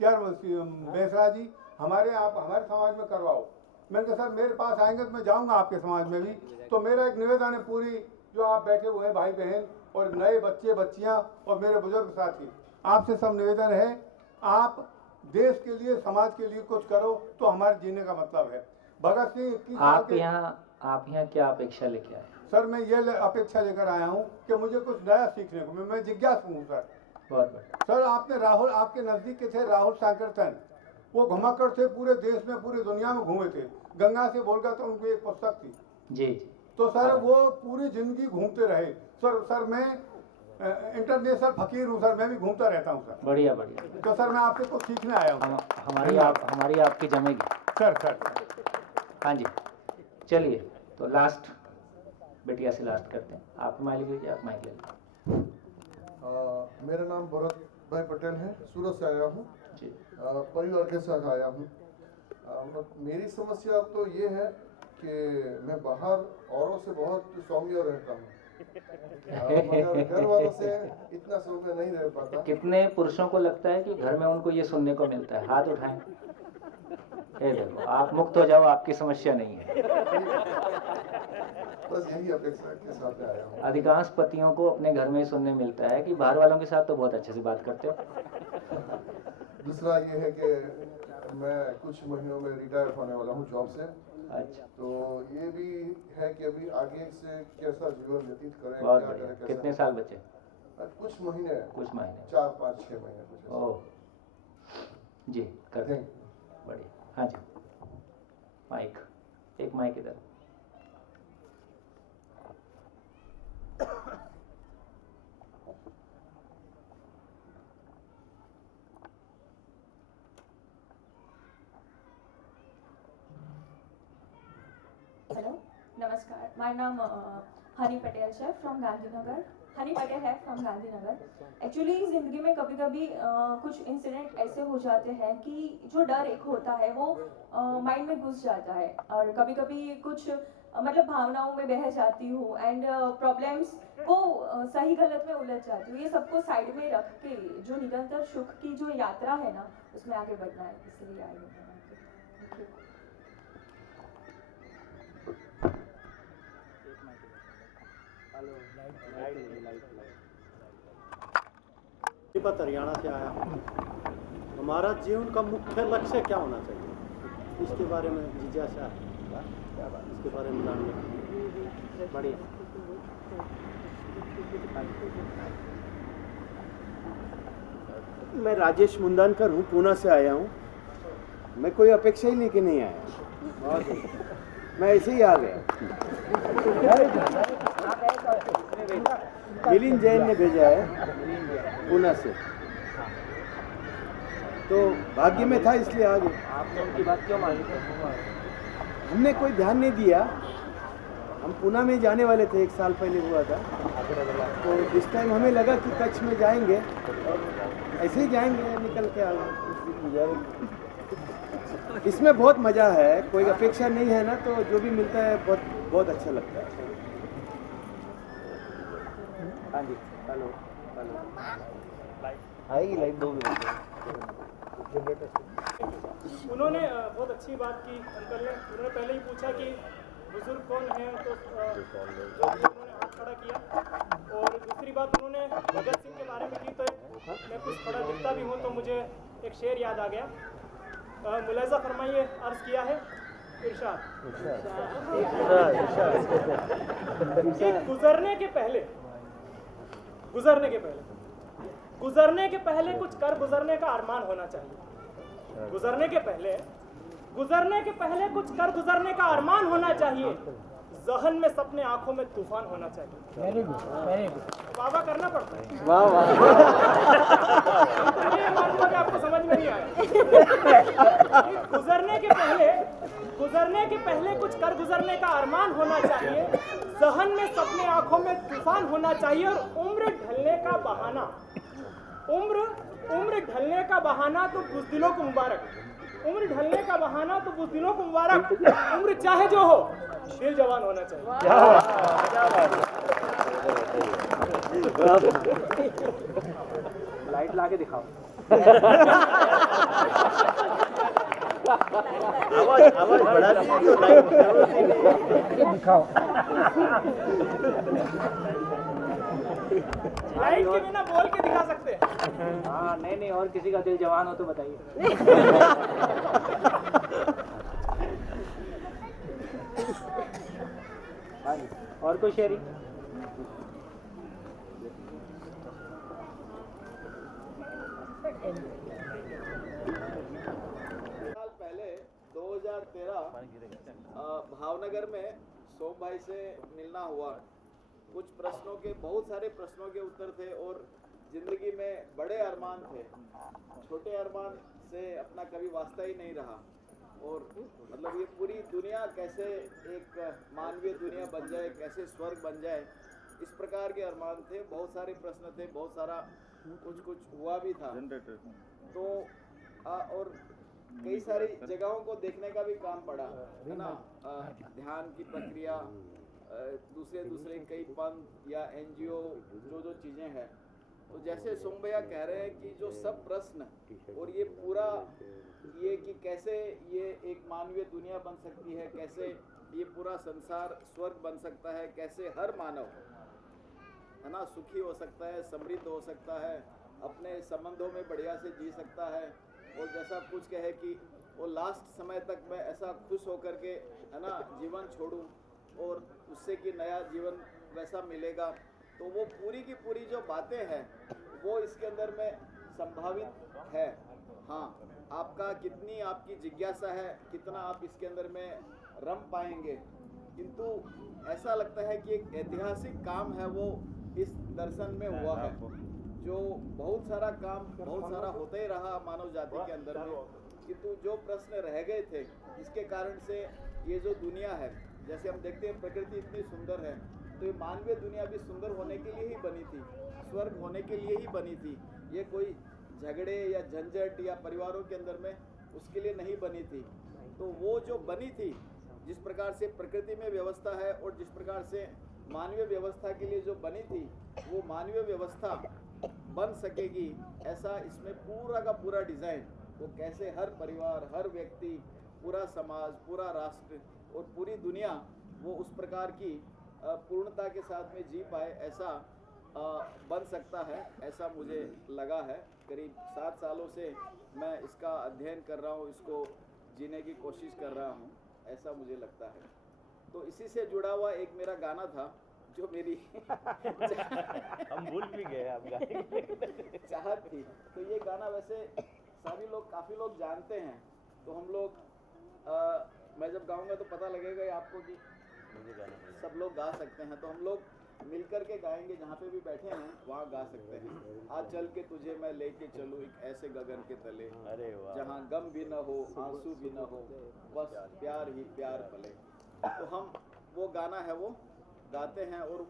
कि यार बेसरा जी आप हमारे समाज में करवाओ। मैंने कहा सर मेरे पास आएंगे तो मैं जाऊंगा आपके समाज में भी। तो मेरा एक निवेदन है, पूरी जो आप बैठे हुए हैं भाई बहन और नए बच्चे बच्चियां और मेरे बुजुर्ग साथी, आपसे सब निवेदन है, आप देश के लिए, समाज के लिए कुछ करो तो हमारे जीने का मतलब है। भगत सिंह आप यहाँ क्या अपेक्षा लेके आए? सर मैं ये अपेक्षा लेकर आया हूँ कि मुझे कुछ नया सीखने को, मैं जिज्ञासु हूँ सर। बहुत बढ़िया। सर आपने राहुल, आपके नज़दीक के थे राहुल सांकृतन, वो घुमाकर थे, पूरे देश में, पूरी दुनिया में घूमे थे। गंगा से बोलकर तो उनकी एक पुस्तक थी जी। तो सर वो पूरी जिंदगी घूमते रहे। सर मैं इंटरनेशनल फकीर हूँ सर, मैं भी घूमता रहता हूँ सर। बढ़िया बढ़िया। तो सर मैं आपसे कुछ सीखने आया हूँ। हमारी आपकी जमेगी सर। हाँ जी चलिए, तो लास्ट बेटिया से लास्ट करते हैं। आप माइक लीजिए, आप माइक ले लीजिए। मेरा नाम भरत भाई पटेल है, सूरत से आया हूँ जी। परिवार के साथ आया हूँ। मेरी समस्या तो ये है कि मैं बाहर औरों से बहुत सौम्य रहता हूँ, मगर घर वालों से इतना सौम्य नहीं रह पाता। कितने पुरुषों को लगता है कि घर में उनको ये सुनने को मिलता है? हाथ उठाएं। ये देखो, आप मुक्त हो जाओ, आपकी समस्या नहीं है। बस यही अपेक्षा के साथ आया हूँ। अधिकांश पतियों को अपने घर में सुनने मिलता है कि बाहर वालों के साथ तो बहुत अच्छे से बात करते हो। दूसरा ये है कि मैं कुछ महीनों में रिटायर होने वाला हूँ जॉब से। अच्छा। तो ये भी है कि अभी आगे से कैसा जीवन व्यतीत करें, बहुत क्या बढ़िया। करें, कितने साल बचे? कुछ महीने 4, 5, 6 महीने कुछ। ओह जी, करते हैं। बढ़िया। हाँ जी, माइक, एक माइक इधर। नमस्कार, माय नाम हनी पटेल है फ्रॉम गांधीनगर। हनी पटेल है फ्रॉम गांधीनगर। एक्चुअली ज़िंदगी में कभी कभी कुछ इंसिडेंट ऐसे हो जाते हैं कि जो डर एक होता है वो माइंड में घुस जाता है, और कभी कभी कुछ मतलब भावनाओं में बह जाती हूँ एंड प्रॉब्लम्स वो सही गलत में उलझ जाती हूँ। ये सबको साइड में रख के जो निरंतर सुख की जो यात्रा है ना, उसमें आगे बढ़ना है, इसलिए आई हूँ। तिब्बत हरियाणा से आया हूँ। हमारा जीवन का मुख्य लक्ष्य क्या होना चाहिए, इसके बारे में जिज्ञासा है, इसके बारे में जानने बढ़िया। मैं राजेश मुंदानकर हूँ, पूना से आया हूँ। मैं कोई अपेक्षा ही लेके नहीं आया, मैं ऐसे ही आ गया। मिलिंद जैन ने भेजा है पूना से, तो भाग्य में था इसलिए आ गए। आपने उनकी बात क्यों मानी? हमने कोई ध्यान नहीं दिया। हम पूना में जाने वाले थे, 1 साल पहले हुआ था, तो इस टाइम हमें लगा कि कच्छ में जाएंगे और ऐसे ही जाएंगे, निकल के आ गए। इसमें बहुत मज़ा है, कोई अपेक्षा नहीं है ना, तो जो भी मिलता है बहुत बहुत अच्छा लगता है। हाँ जी, हेलो हेलो, आएगी लाइट 2 मिनट। उन्होंने बहुत अच्छी बात की अंकल ने। उन्होंने पहले ही पूछा कि बुजुर्ग कौन है, तो उन्होंने हाथ खड़ा किया। और दूसरी बात उन्होंने भगत सिंह के बारे में की, तो मैं कुछ थोड़ा लिखता भी हूँ तो मुझे एक शेर याद आ गया। मुलाजा फरमाइए, अर्ज किया है इरशाद कि गुजरने के पहले कुछ कर गुजरने का अरमान होना चाहिए। गुजरने के पहले कुछ कर गुजरने का अरमान होना चाहिए। जहन में सपने, आंखों में तूफान होना चाहिए। Very good. वाह करना पड़ता है। वाह वाह। ये मानूंगा कि आपको समझ में नहीं आया। गुजरने के पहले कुछ कर गुजरने का अरमान होना चाहिए। जहन में सपने, आंखों में तूफान होना चाहिए। और उम्र ढलने का बहाना तो बुज़दिलों को मुबारक। उम्र ढलने का बहाना तो बुज़दिलों को मुबारक। उम्र चाहे जो हो, दिल जवान होना चाहिए। लाइट ला के दिखाओ। आवाज बढ़ा दीजिए तो लाइट दिखाओ। लाइट के बिना बोल के दिखा सकते हैं। हाँ, नहीं, और किसी का दिल जवान हो तो बताइए। और कोई शेयरिंग? साल पहले 2013 भावनगर में सोम भाई से मिलना हुआ। कुछ प्रश्नों के, बहुत सारे प्रश्नों के उत्तर थे और जिंदगी में बड़े अरमान थे। छोटे अरमान से अपना कभी वास्ता ही नहीं रहा। और मतलब ये पूरी दुनिया कैसे एक मानवीय दुनिया बन जाए, कैसे स्वर्ग बन जाए, इस प्रकार के अरमान थे। बहुत सारे प्रश्न थे, बहुत सारा कुछ हुआ भी था। तो और कई सारी जगहों को देखने का भी काम पड़ा, है ना। ध्यान की प्रक्रिया, दूसरे कई पंथ या NGO जो चीज़ें हैं। तो जैसे सोम भैया कह रहे हैं कि जो सब प्रश्न और ये पूरा ये कि कैसे ये एक मानवीय दुनिया बन सकती है, कैसे ये पूरा संसार स्वर्ग बन सकता है, कैसे हर मानव, है ना, सुखी हो सकता है, समृद्ध हो सकता है, अपने संबंधों में बढ़िया से जी सकता है। और जैसा कुछ कहे कि वो लास्ट समय तक मैं ऐसा खुश होकर के, है ना, जीवन छोड़ूं और उससे कि नया जीवन वैसा मिलेगा। तो वो पूरी की पूरी जो बातें हैं वो इसके अंदर में संभावित है। हाँ, कितनी आपकी जिज्ञासा है, कितना आप इसके अंदर में रम पाएंगे। किंतु ऐसा लगता है कि एक ऐतिहासिक काम है वो इस दर्शन में हुआ है। जो बहुत सारा काम, बहुत सारा होता ही रहा मानव जाति के अंदर में, किंतु जो प्रश्न रह गए थे, जिसके कारण से ये जो दुनिया है जैसे हम देखते हैं प्रकृति इतनी सुंदर है, तो ये मानवीय दुनिया भी सुंदर होने के लिए ही बनी थी, स्वर्ग होने के लिए ही बनी थी। ये कोई झगड़े या झंझट या परिवारों के अंदर में उसके लिए नहीं बनी थी। तो वो जो बनी थी, जिस प्रकार से प्रकृति में व्यवस्था है और जिस प्रकार से मानवीय व्यवस्था के लिए जो बनी थी, वो मानवीय व्यवस्था बन सकेगी, ऐसा इसमें पूरा का पूरा डिज़ाइन, वो कैसे हर परिवार, हर व्यक्ति, पूरा समाज, पूरा राष्ट्र और पूरी दुनिया वो उस प्रकार की पूर्णता के साथ में जी पाए, ऐसा बन सकता है, ऐसा मुझे लगा है। करीब 7 सालों से मैं इसका अध्ययन कर रहा हूँ, इसको जीने की कोशिश कर रहा हूँ, ऐसा मुझे लगता है। तो इसी से जुड़ा हुआ एक मेरा गाना था जो मेरी हम भूल भी गए आप गाने चाहत थी। तो ये गाना वैसे सभी लोग, काफ़ी लोग जानते हैं, तो हम लोग मैं जब गाऊंगा तो पता लगेगा आपको कि सब लोग गा सकते हैं, तो हम लोग मिलकर के गाएंगे, जहाँ पे भी बैठे हैं वहाँ गा सकते हैं। आज चल के तुझे मैं लेके चलूँ एक ऐसे गगन के तले, अरे वाह, जहाँ गम भी न हो, आंसू भी न हो, बस प्यार ही प्यार पले। तो हम वो गाना है वो गाते हैं, और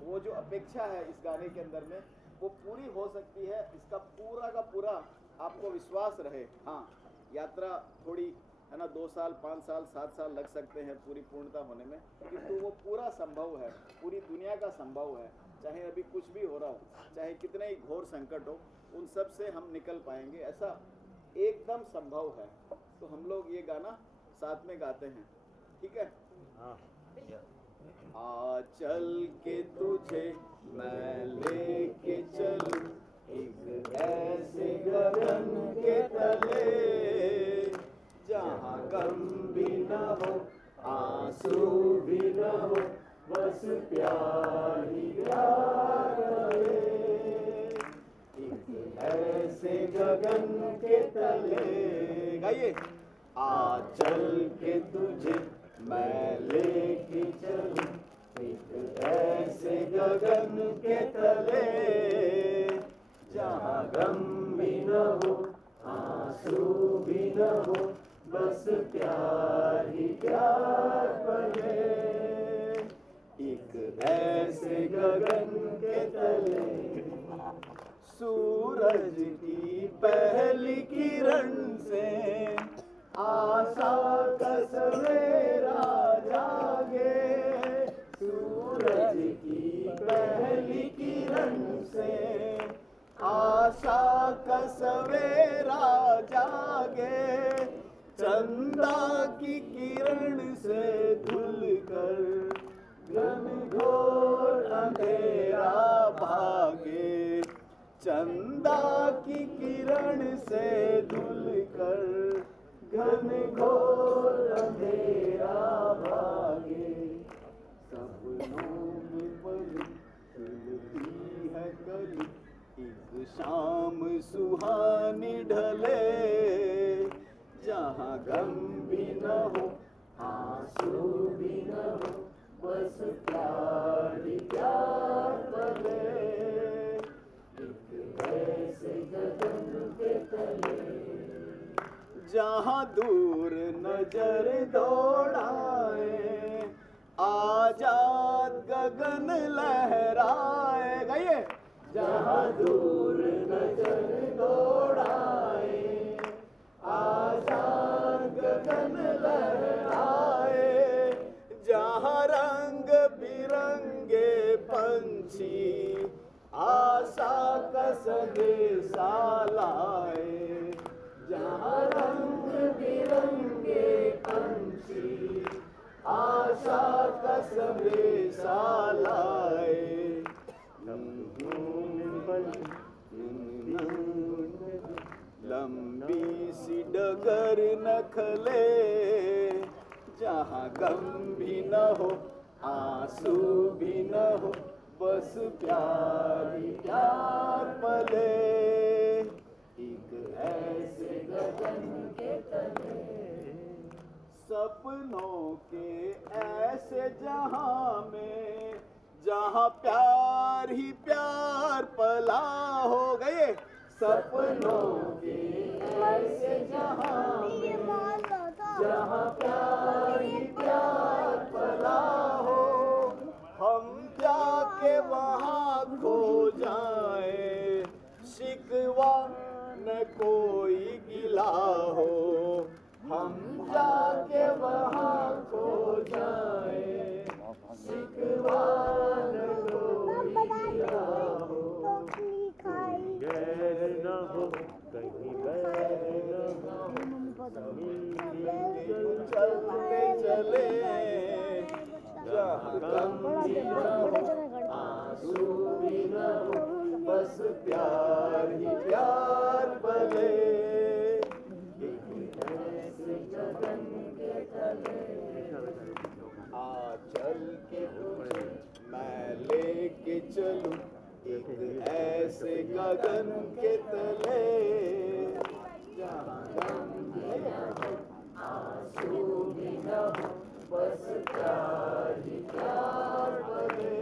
वो जो अपेक्षा है इस गाने के अंदर में वो पूरी हो सकती है, इसका पूरा का पूरा आपको विश्वास रहे। हाँ, यात्रा थोड़ी है ना, 2 साल, 5 साल, 7 साल लग सकते हैं पूरी पूर्णता होने में, किंतु वो पूरा संभव है, पूरी दुनिया का संभव है। चाहे अभी कुछ भी हो रहा हो, चाहे कितने ही घोर संकट हो, उन सब से हम निकल पाएंगे, ऐसा एकदम संभव है। तो हम लोग ये गाना साथ में गाते हैं, ठीक है? आ चल के तुझे मैं लेके चलूं एक ऐसे गगन के तले, जहाँ गम भी न हो, आंसू भी न हो, बस प्यार ही प्यार रहे। एक ऐसे गगन के तले, गाइए। आ चल के तुझे मैं लेके चलूं एक ऐसे गगन के तले, जहाँ गम भी न हो, आंसू भी न हो, बस प्यार ही प्यार बने। एक ऐसे गगन के तले, सूरज की पहली किरण से आशा का सवेरा जागे, सूरज की पहली किरण से आशा का सवेरा जागे, चंदा की किरण से धुल कर घनघोर अंधेरा भागे, चंदा की किरण से धुल कर घनघोर अंधेरा भागे। सपनों में बड़ी खिलती है कली, एक शाम सुहानी ढले, जहाँ गम भी न हो, आंसू भी न हो, बस प्यार ही प्यार बने। एक ऐसे गगन के तले, जहाँ दूर नजर दौड़ाए, आजाद गगन लहराए, गाइए। जहाँ दूर नजर दौड़ाए, आजाद गगन लहराए, जहाँ रंग बिरंगे पंछी आशा का संदेशा लाए, जहाँ रंग बिरंगे पंछी आशा का संदेशा लाए। लंबी सी डगर नखले, जहाँ गम भी न हो, आंसू भी न हो, बस प्यार ही प्यार पले। एक ऐसे गगन के तले, सपनों के ऐसे जहां में, जहां प्यार ही प्यार पला हो गए। सपनों के ऐसे जहां में, जहां प्यार ही प्यार पला आए, सिकवान कोई किया हो, गैर न हो कहीं बैर न हो, चलते चले जहाँ गम भी न हो, आंसू भी न हो, बस प्यार ही प्यार पले, ऐसे गगन के तले। आ चल के तुझे मैं लेके चलूं एक ऐसे गगन के तले, जहाँ गम भी न हो, आंसू भी न हो, बस प्यार ही प्यार पले,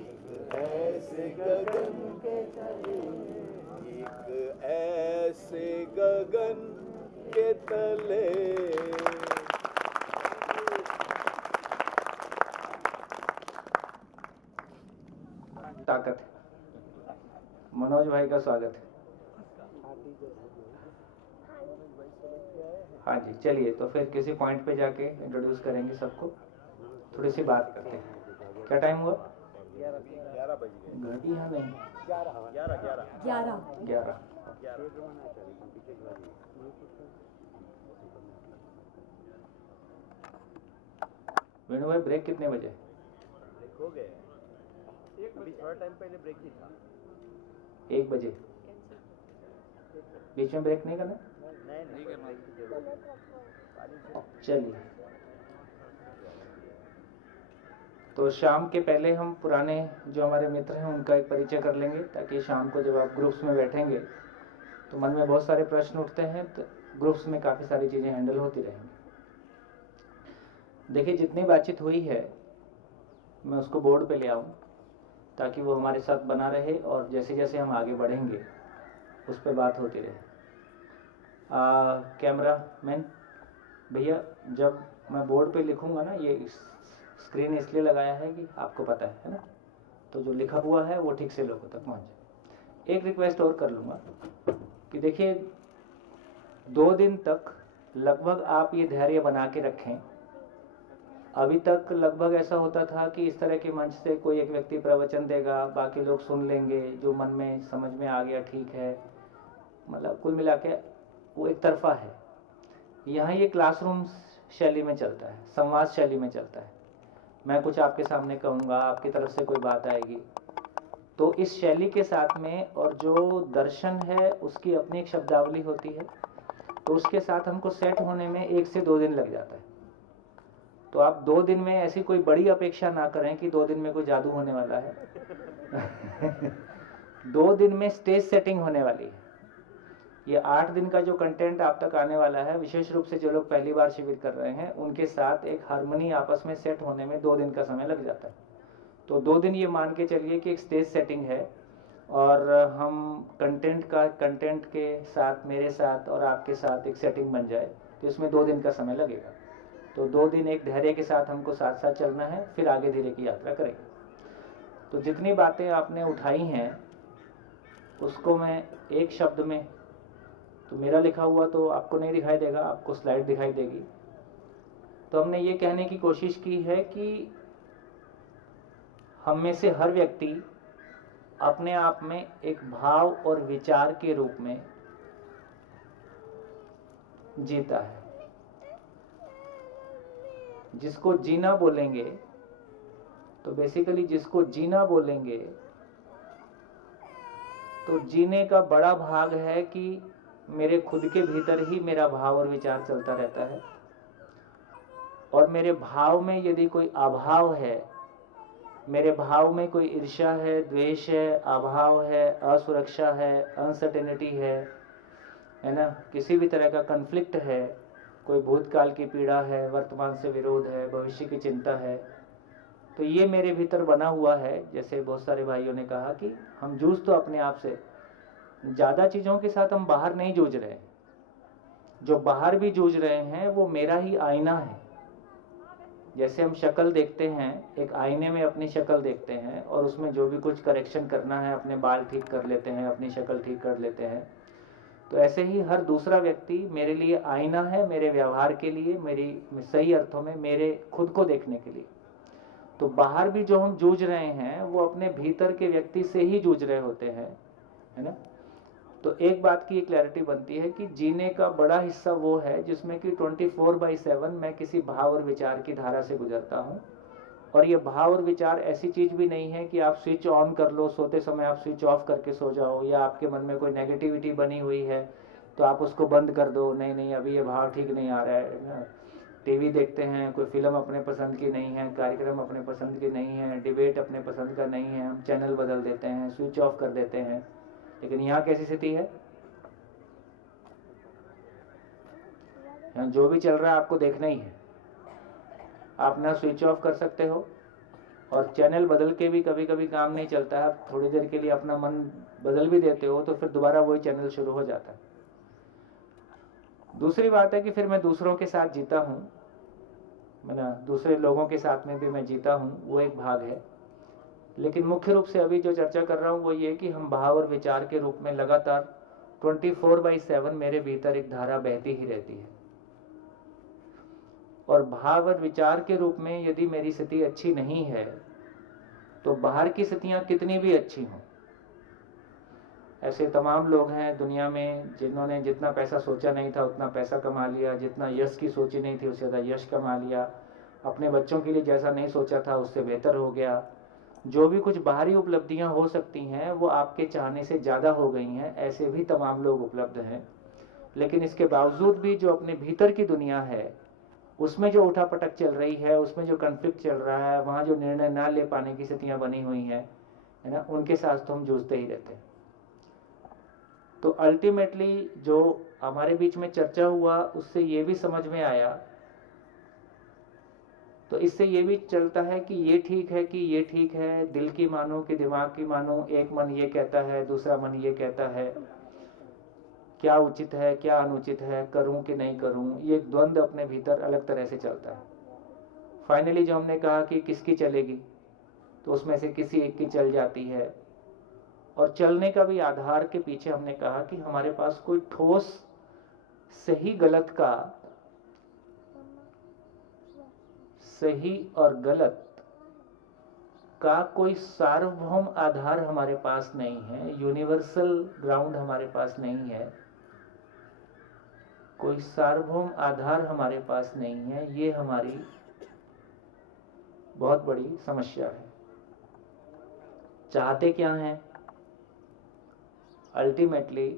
एक ऐसे गगन के तले, एक ऐसे गगन के तले। ताकत है। मनोज भाई का स्वागत है। हाँ जी, चलिए तो फिर किसी पॉइंट पे जाके इंट्रोड्यूस करेंगे सबको, थोड़ी सी बात करते हैं। क्या टाइम हुआ? 11 बज गए। घड़ी यहाँ नहीं, 11। वेणु भाई ब्रेक कितने बजे? ब्रेक हो गए, अभी थोड़ा टाइम पहले ब्रेक ही था। 1 बजे। बीच में ब्रेक नहीं करना? नहीं करना। चलिए, तो शाम के पहले हम पुराने जो हमारे मित्र हैं उनका एक परिचय कर लेंगे, ताकि शाम को जब आप ग्रुप्स में बैठेंगे तो मन में बहुत सारे प्रश्न उठते हैं, तो ग्रुप्स में काफ़ी सारी चीज़ें हैंडल होती रहेंगी। देखिए, जितनी बातचीत हुई है मैं उसको बोर्ड पे ले आऊँ ताकि वो हमारे साथ बना रहे, और जैसे जैसे हम आगे बढ़ेंगे उस पर बात होती रहे। कैमरा मैन भैया, जब मैं बोर्ड पे लिखूंगा ना, ये स्क्रीन इसलिए लगाया है कि आपको पता है ना, तो जो लिखा हुआ है वो ठीक से लोगों तक पहुंच जाए। एक रिक्वेस्ट और कर लूँगा कि देखिए, 2 दिन तक लगभग आप ये धैर्य बना के रखें। अभी तक लगभग ऐसा होता था कि इस तरह के मंच से कोई एक व्यक्ति प्रवचन देगा, बाकी लोग सुन लेंगे, जो मन में समझ में आ गया ठीक है, मतलब कुल मिला के वो एक तरफा है। यहाँ ये क्लासरूम शैली में चलता है, संवाद शैली में चलता है। मैं कुछ आपके सामने कहूँगा, आपकी तरफ से कोई बात आएगी, तो इस शैली के साथ में और जो दर्शन है उसकी अपनी एक शब्दावली होती है, तो उसके साथ हमको सेट होने में 1 से 2 दिन लग जाता है। तो आप 2 दिन में ऐसी कोई बड़ी अपेक्षा ना करें कि 2 दिन में कोई जादू होने वाला है। 2 दिन में स्टेज सेटिंग होने वाली है। ये 8 दिन का जो कंटेंट आप तक आने वाला है, विशेष रूप से जो लोग पहली बार शिविर कर रहे हैं उनके साथ एक हार्मनी आपस में सेट होने में 2 दिन का समय लग जाता है। तो 2 दिन ये मान के चलिए कि एक स्टेज सेटिंग है, और हम कंटेंट के साथ, मेरे साथ और आपके साथ एक सेटिंग बन जाए, तो इसमें 2 दिन का समय लगेगा। तो 2 दिन एक धैर्य के साथ हमको साथ साथ चलना है, फिर आगे धीरे की यात्रा करेंगे। तो जितनी बातें आपने उठाई हैं उसको मैं एक शब्द में, तो मेरा लिखा हुआ तो आपको नहीं दिखाई देगा, आपको स्लाइड दिखाई देगी। तो हमने ये कहने की कोशिश की है कि हम में से हर व्यक्ति अपने आप में एक भाव और विचार के रूप में जीता है। जिसको जीना बोलेंगे, तो बेसिकली जिसको जीना बोलेंगे, तो जीने का बड़ा भाग है कि मेरे खुद के भीतर ही मेरा भाव और विचार चलता रहता है, और मेरे भाव में यदि कोई अभाव है, मेरे भाव में कोई ईर्ष्या है, द्वेष है, अभाव है, असुरक्षा है, अनसर्टेनिटी है ना, किसी भी तरह का कन्फ्लिक्ट है, कोई भूतकाल की पीड़ा है, वर्तमान से विरोध है, भविष्य की चिंता है, तो ये मेरे भीतर बना हुआ है। जैसे बहुत सारे भाइयों ने कहा कि हम जूझ तो अपने आप से, ज़्यादा चीज़ों के साथ हम बाहर नहीं जूझ रहे, जो बाहर भी जूझ रहे हैं वो मेरा ही आईना है। जैसे हम शक्ल देखते हैं, एक आईने में अपनी शक्ल देखते हैं, और उसमें जो भी कुछ करेक्शन करना है, अपने बाल ठीक कर लेते हैं, अपनी शक्ल ठीक कर लेते हैं, तो ऐसे ही हर दूसरा व्यक्ति मेरे लिए आईना है, मेरे व्यवहार के लिए, मेरी सही अर्थों में मेरे खुद को देखने के लिए। तो बाहर भी जो हम जूझ रहे हैं वो अपने भीतर के व्यक्ति से ही जूझ रहे होते हैं, है ना। तो एक बात की क्लैरिटी बनती है कि जीने का बड़ा हिस्सा वो है जिसमें कि 24/7 मैं किसी भाव और विचार की धारा से गुजरता हूँ। और ये भाव और विचार ऐसी चीज भी नहीं है कि आप स्विच ऑन कर लो, सोते समय आप स्विच ऑफ करके सो जाओ, या आपके मन में कोई नेगेटिविटी बनी हुई है तो आप उसको बंद कर दो। नहीं नहीं, अभी ये भाव ठीक नहीं आ रहा है ना। टीवी देखते हैं, कोई फिल्म अपने पसंद की नहीं है, कार्यक्रम अपने पसंद की नहीं है, डिबेट अपने पसंद का नहीं है, हम चैनल बदल देते हैं, स्विच ऑफ कर देते हैं। लेकिन यहाँ कैसी स्थिति है, यहाँ जो भी चल रहा है आपको देखना ही है। आप ना स्विच ऑफ कर सकते हो, और चैनल बदल के भी कभी कभी काम नहीं चलता है। आप थोड़ी देर के लिए अपना मन बदल भी देते हो तो फिर दोबारा वही चैनल शुरू हो जाता है। दूसरी बात है कि फिर मैं दूसरों के साथ जीता हूँ, मैंने दूसरे लोगों के साथ में भी मैं जीता हूँ, वो एक भाग है। लेकिन मुख्य रूप से अभी जो चर्चा कर रहा हूँ वो ये कि हम भाव और विचार के रूप में लगातार 24/7 मेरे भीतर एक धारा बहती ही रहती है। और भाव और विचार के रूप में यदि मेरी स्थिति अच्छी नहीं है तो बाहर की स्थितियां कितनी भी अच्छी हों, ऐसे तमाम लोग हैं दुनिया में जिन्होंने जितना पैसा सोचा नहीं था उतना पैसा कमा लिया, जितना यश की सोची नहीं थी उससे ज़्यादा यश कमा लिया, अपने बच्चों के लिए जैसा नहीं सोचा था उससे बेहतर हो गया। जो भी कुछ बाहरी उपलब्धियां हो सकती हैं वो आपके चाहने से ज़्यादा हो गई हैं, ऐसे भी तमाम लोग उपलब्ध हैं। लेकिन इसके बावजूद भी जो अपने भीतर की दुनिया है उसमें जो उठापटक चल रही है, उसमें जो कन्फ्लिक्ट चल रहा है, वहाँ जो निर्णय ना ले पाने की स्थितियाँ बनी हुई हैं, है ना, उनके साथ तो हम जूझते ही रहते हैं। तो अल्टीमेटली जो हमारे बीच में चर्चा हुआ उससे ये भी समझ में आया, तो इससे ये भी चलता है कि ये ठीक है कि ये ठीक है, दिल की मानो कि दिमाग की मानो, एक मन ये कहता है दूसरा मन ये कहता है, क्या उचित है क्या अनुचित है, करूं कि नहीं करूं, ये द्वंद अपने भीतर अलग तरह से चलता है। फाइनली जो हमने कहा कि किसकी चलेगी, तो उसमें से किसी एक की चल जाती है। और चलने का भी आधार के पीछे हमने कहा कि हमारे पास कोई ठोस सही गलत का, सही और गलत का कोई सार्वभौम आधार हमारे पास नहीं है, यूनिवर्सल ग्राउंड हमारे पास नहीं है, कोई सार्वभौम आधार हमारे पास नहीं है। ये हमारी बहुत बड़ी समस्या है। चाहते क्या हैं? अल्टीमेटली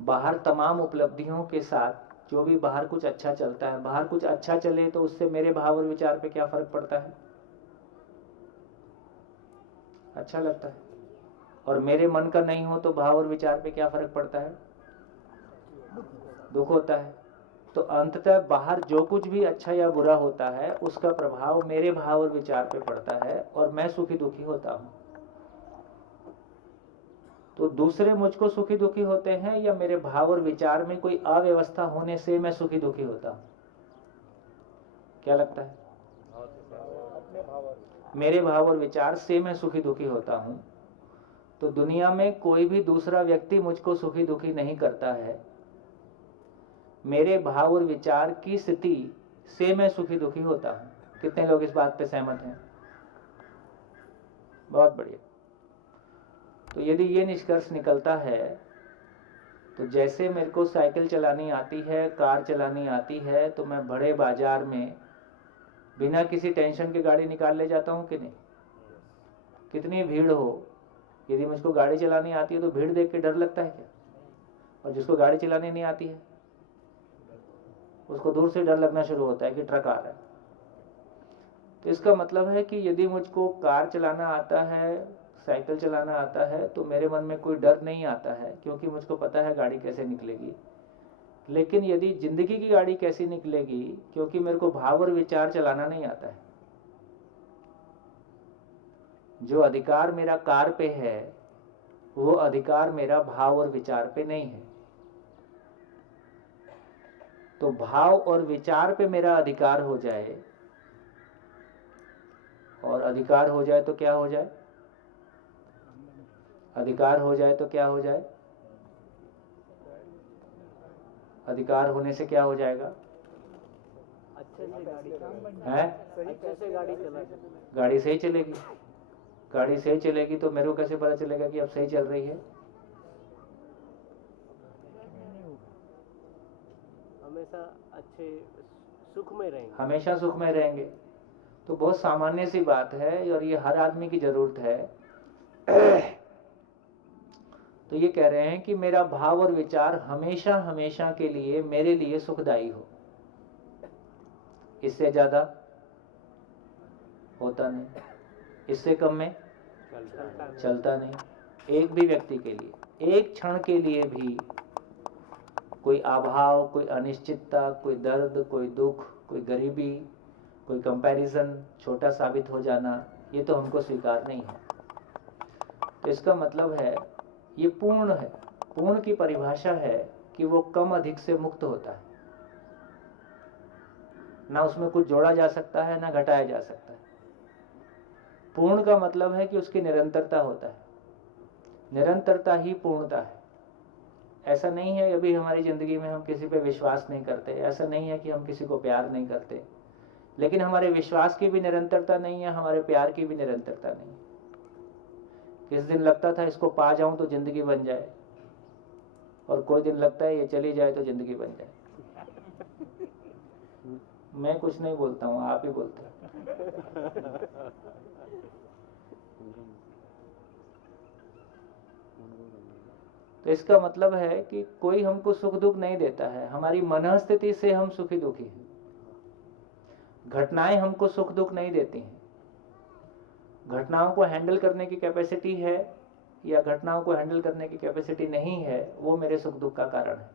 बाहर तमाम उपलब्धियों के साथ जो भी बाहर कुछ अच्छा चलता है, बाहर कुछ अच्छा चले तो उससे मेरे भाव और विचार पे क्या फर्क पड़ता है? अच्छा लगता है। और मेरे मन का नहीं हो तो भाव और विचार पे क्या फर्क पड़ता है? दुख होता है। तो अंततः बाहर जो कुछ भी अच्छा या बुरा होता है उसका प्रभाव मेरे भाव और विचार पे पड़ता है और मैं सुखी दुखी होता हूं। तो दूसरे मुझको सुखी दुखी होते हैं या मेरे भाव और विचार में कोई अव्यवस्था होने से मैं सुखी दुखी होता हूं? क्या लगता है? मेरे भाव और विचार से मैं सुखी दुखी होता हूं। तो दुनिया में कोई भी दूसरा व्यक्ति मुझको सुखी दुखी नहीं करता है, मेरे भाव और विचार की स्थिति से मैं सुखी दुखी होता हूं। कितने लोग इस बात पे सहमत हैं? बहुत बढ़िया। तो यदि ये निष्कर्ष निकलता है तो जैसे मेरे को साइकिल चलानी आती है, कार चलानी आती है, तो मैं बड़े बाजार में बिना किसी टेंशन के गाड़ी निकाल ले जाता हूँ कि नहीं? कितनी भीड़ हो, यदि मुझको गाड़ी चलानी आती है तो भीड़ देख के डर लगता है क्या? और जिसको गाड़ी चलानी नहीं आती है उसको दूर से डर लगना शुरू होता है कि ट्रक आ रहा है। तो इसका मतलब है कि यदि मुझको कार चलाना आता है, साइकिल चलाना आता है, तो मेरे मन में कोई डर नहीं आता है क्योंकि मुझको पता है गाड़ी कैसे निकलेगी। लेकिन यदि जिंदगी की गाड़ी कैसी निकलेगी, क्योंकि मेरे को भाव और विचार चलाना नहीं आता है, जो अधिकार मेरा कार पे है वो अधिकार मेरा भाव और विचार पे नहीं है। तो भाव और विचार पे मेरा अधिकार हो जाए, और अधिकार हो जाए तो क्या हो जाए? अधिकार हो जाए तो क्या हो जाए? अधिकार होने से क्या हो जाएगा? अच्छे से गाड़ी है? अच्छे से गाड़ी चला गाड़ी सही चलेगी। गाड़ी सही चलेगी तो मेरे को कैसे पता चलेगा कि अब सही चल रही है? हमेशा अच्छे सुख में रहेंगे। हमेशा सुख में रहेंगे। तो बहुत सामान्य सी बात है और ये हर आदमी की जरूरत है। तो ये कह रहे हैं कि मेरा भाव और विचार हमेशा हमेशा के लिए मेरे लिए सुखदायी हो। इससे ज्यादा होता नहीं, इससे कम में चलता नहीं। एक भी व्यक्ति के लिए एक क्षण के लिए भी कोई अभाव, कोई अनिश्चितता, कोई दर्द, कोई दुख, कोई गरीबी, कोई कंपैरिजन छोटा साबित हो जाना, ये तो हमको स्वीकार नहीं है। तो इसका मतलब है ये पूर्ण है। पूर्ण की परिभाषा है कि वो कम अधिक से मुक्त होता है, ना उसमें कुछ जोड़ा जा सकता है ना घटाया जा सकता है। पूर्ण का मतलब है कि उसकी निरंतरता होता है। निरंतरता ही पूर्णता है। ऐसा नहीं है अभी हमारी जिंदगी में हम किसी पे विश्वास नहीं करते, ऐसा नहीं है कि हम किसी को प्यार नहीं करते, लेकिन हमारे विश्वास की भी निरंतरता नहीं है, हमारे प्यार की भी निरंतरता नहीं है। किस दिन लगता था इसको पा जाऊं तो जिंदगी बन जाए, और कोई दिन लगता है ये चली जाए तो जिंदगी बन जाए। मैं कुछ नहीं बोलता हूँ, आप ही बोलते हैं। तो इसका मतलब है कि कोई हमको सुख दुख नहीं देता है, हमारी मनस्थिति से हम सुखी दुखी हैं। घटनाएं हमको सुख दुख नहीं देती हैं। घटनाओं को हैंडल करने की कैपेसिटी है या घटनाओं को हैंडल करने की कैपेसिटी नहीं है, वो मेरे सुख दुख का कारण है।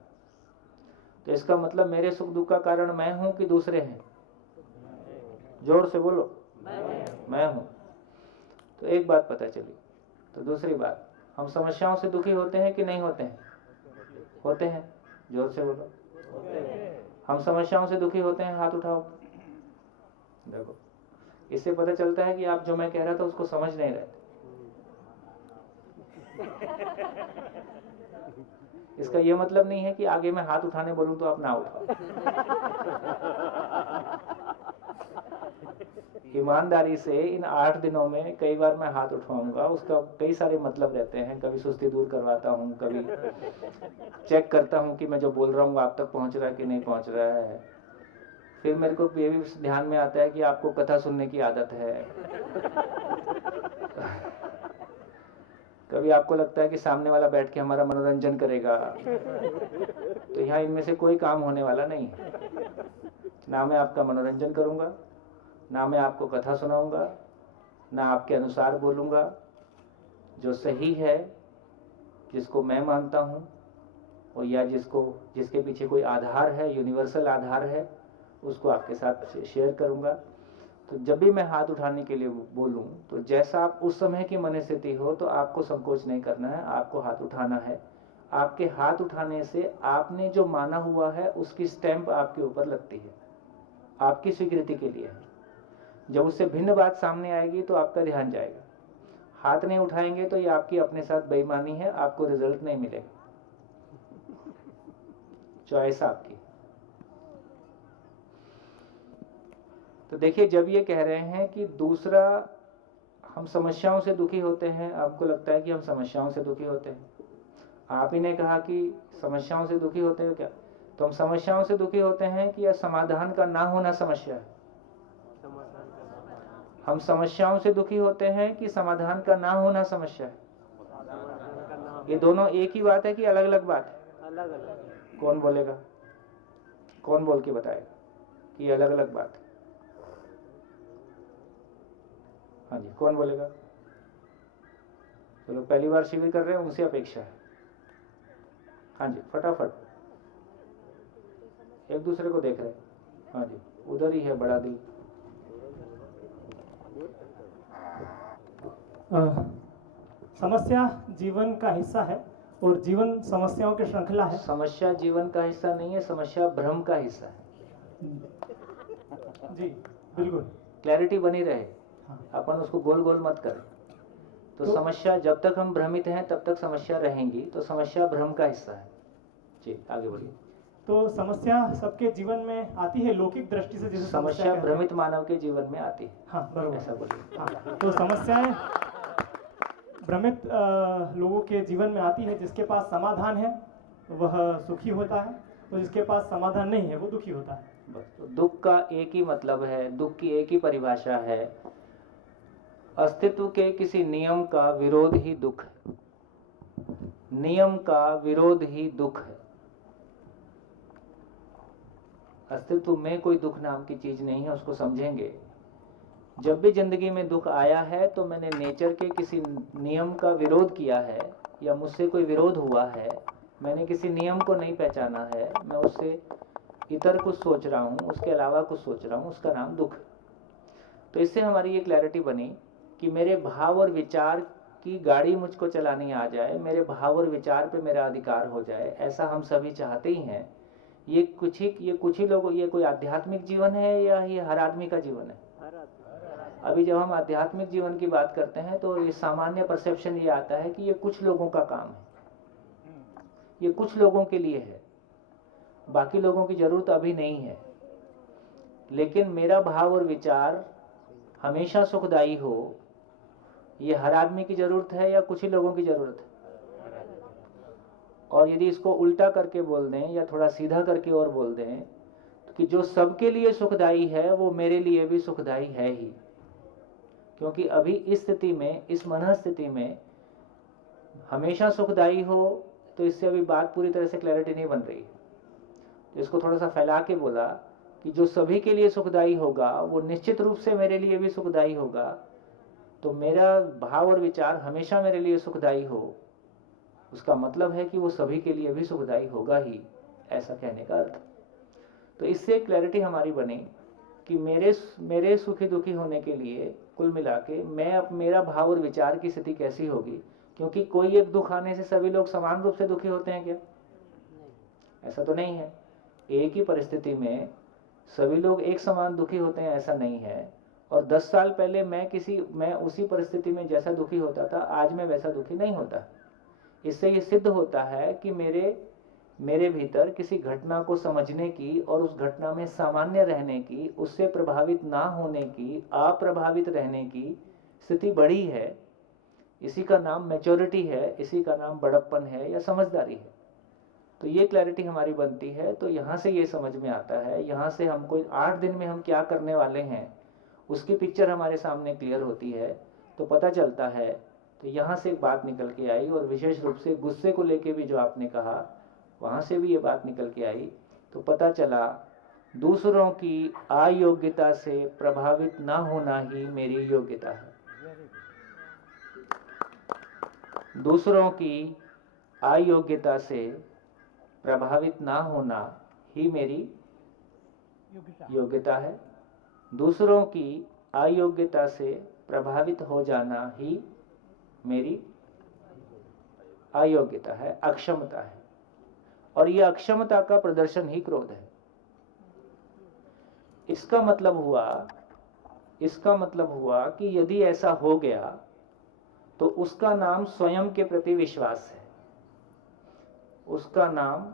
तो इसका मतलब मेरे सुख दुख का कारण मैं हूं कि दूसरे हैं? जोर से बोलो, मैं हूं। तो एक बात पता चली। तो दूसरी बात, हम समस्याओं से दुखी होते हैं कि नहीं होते हैं? होते हैं। जोर से बोलो। हम समस्याओं से दुखी होते हैं, हाथ उठाओ। देखो, इससे पता चलता है कि आप जो मैं कह रहा था उसको समझ नहीं रहे। इसका यह मतलब नहीं है कि आगे मैं हाथ उठाने बोलूं तो आप ना उठाओ। ईमानदारी से इन 8 दिनों में कई बार मैं हाथ उठाऊंगा, उसका कई सारे मतलब रहते हैं। कभी सुस्ती दूर करवाता हूँ, कभी चेक करता हूँ कि मैं जो बोल रहा हूँ आप तक पहुँच रहा है कि नहीं पहुँच रहा है। फिर मेरे को ये भी ध्यान में आता है कि आपको कथा सुनने की आदत है। कभी आपको लगता है कि सामने वाला बैठ के हमारा मनोरंजन करेगा। तो यहाँ इनमें से कोई काम होने वाला नहीं है। ना मैं आपका मनोरंजन करूँगा, ना मैं आपको कथा सुनाऊंगा, ना आपके अनुसार बोलूँगा। जो सही है, जिसको मैं मानता हूँ, और या जिसके पीछे कोई आधार है, यूनिवर्सल आधार है, उसको आपके साथ शेयर करूँगा। तो जब भी मैं हाथ उठाने के लिए बोलूँ तो जैसा आप उस समय की मनस्थिति हो, तो आपको संकोच नहीं करना है, आपको हाथ उठाना है। आपके हाथ उठाने से आपने जो माना हुआ है उसकी स्टैंप आपके ऊपर लगती है, आपकी स्वीकृति के लिए है। जब उससे भिन्न बात सामने आएगी तो आपका ध्यान जाएगा। हाथ नहीं उठाएंगे तो ये आपकी अपने साथ बेईमानी है, आपको रिजल्ट नहीं मिलेगा। चॉइस आपकी। तो देखिए, जब ये कह रहे हैं कि दूसरा, हम समस्याओं से दुखी होते हैं, आपको लगता है कि हम समस्याओं से दुखी होते हैं। आप ही ने कहा कि समस्याओं से दुखी होते हैं क्या? तो हम समस्याओं से दुखी होते हैं कि यह समाधान का ना होना समस्या है? हम समस्याओं से दुखी होते हैं कि समाधान का ना होना समस्या है? ये दोनों एक ही बात है कि अलग अलग बात है? अलग अलग। कौन बोलेगा? कौन बोल के बताएगा कि ये अलग अलग बात है? हाँ जी, कौन बोलेगा? तो लोग पहली बार शिविर कर रहे हैं, उनसे अपेक्षा है। हाँ जी, फटाफट। एक दूसरे को देख रहे हैं। हाँ जी, उधर ही है बड़ा दिल। समस्या जीवन का हिस्सा है और जीवन समस्याओं की श्रृंखला है। समस्या जीवन का हिस्सा नहीं है, समस्या भ्रम का हिस्सा है। जी बिल्कुल, क्लैरिटी बनी रहे। अपन उसको गोल गोल मत करें। तो समस्या, जब तक हम भ्रमित हैं तब तक समस्या रहेंगी। तो समस्या भ्रम का हिस्सा है। जी आगे बढ़िए। तो समस्या सबके जीवन में आती है लौकिक दृष्टि से, जैसे समस्या कहते हैं। भ्रमित मानव के जीवन में आती है। हाँ बराबर, ऐसा बोलिए। हाँ, तो समस्याएं भ्रमित लोगों के जीवन में आती है। जिसके पास समाधान है वह सुखी होता है, और जिसके पास समाधान नहीं है वो दुखी होता है। तो दुख का एक ही मतलब है, दुख की एक ही परिभाषा है, अस्तित्व के किसी नियम का विरोध ही दुख है। नियम का विरोध ही दुख है। अस्तित्व में कोई दुख नाम की चीज नहीं है, उसको समझेंगे। जब भी जिंदगी में दुख आया है तो मैंने नेचर के किसी नियम का विरोध किया है, या मुझसे कोई विरोध हुआ है, मैंने किसी नियम को नहीं पहचाना है, मैं उससे इतर कुछ सोच रहा हूँ, उसके अलावा कुछ सोच रहा हूँ, उसका नाम दुख। तो इससे हमारी ये क्लैरिटी बनी कि मेरे भाव और विचार की गाड़ी मुझको चलानी आ जाए, मेरे भाव और विचार पे मेरा अधिकार हो जाए, ऐसा हम सभी चाहते ही हैं। ये कुछ ही लोग, ये कोई आध्यात्मिक जीवन है या ये हर आदमी का जीवन है? अभी जब हम आध्यात्मिक जीवन की बात करते हैं तो ये सामान्य परसेप्शन ये आता है कि ये कुछ लोगों का काम है, ये कुछ लोगों के लिए है, बाकी लोगों की जरूरत अभी नहीं है। लेकिन मेरा भाव और विचार हमेशा सुखदायी हो, ये हर आदमी की जरूरत है या कुछ ही लोगों की जरूरत है? और यदि इसको उल्टा करके बोल दें या थोड़ा सीधा करके और बोल दें तो कि जो सबके लिए सुखदायी है वो मेरे लिए भी सुखदायी है ही। क्योंकि अभी इस स्थिति में, इस मन स्थिति में हमेशा सुखदायी हो, तो इससे अभी बात पूरी तरह से क्लैरिटी नहीं बन रही। तो इसको थोड़ा सा फैला के बोला कि जो सभी के लिए सुखदायी होगा वो निश्चित रूप से मेरे लिए भी सुखदायी होगा। तो मेरा भाव और विचार हमेशा मेरे लिए सुखदायी हो, उसका मतलब है कि वो सभी के लिए भी सुखदायी होगा ही, ऐसा कहने का अर्थ। तो इससे क्लैरिटी हमारी बनी कि मेरे सुखी दुखी होने के लिए कुल मिला के मेरा भाव और विचार की स्थिति कैसी होगी। क्योंकि कोई एक दुख आने से सभी लोग समान रूप से दुखी होते हैं क्या? ऐसा तो नहीं है। एक ही परिस्थिति में सभी लोग एक समान दुखी होते हैं, ऐसा नहीं है। और 10 साल पहले मैं उसी परिस्थिति में जैसा दुखी होता था, आज मैं वैसा दुखी नहीं होता। इससे ये सिद्ध होता है कि मेरे भीतर किसी घटना को समझने की और उस घटना में सामान्य रहने की, उससे प्रभावित ना होने की, अप्रभावित रहने की स्थिति बड़ी है। इसी का नाम मैच्योरिटी है, इसी का नाम बड़प्पन है या समझदारी है। तो ये क्लैरिटी हमारी बनती है। तो यहाँ से ये समझ में आता है, यहाँ से हमको 8 दिन में हम क्या करने वाले हैं उसकी पिक्चर हमारे सामने क्लियर होती है, तो पता चलता है। तो यहाँ से एक बात निकल के आई, और विशेष रूप से गुस्से को लेके भी जो आपने कहा, वहाँ से भी ये बात निकल के आई। तो पता चला दूसरों की अयोग्यता से प्रभावित ना होना ही मेरी योग्यता है। दूसरों की अयोग्यता से प्रभावित ना होना ही मेरी योग्यता है। दूसरों की अयोग्यता से प्रभावित हो जाना ही मेरी अयोग्यता है, अक्षमता है। और यह अक्षमता का प्रदर्शन ही क्रोध है। इसका मतलब हुआ कि यदि ऐसा हो गया तो उसका नाम स्वयं के प्रति विश्वास है, उसका नाम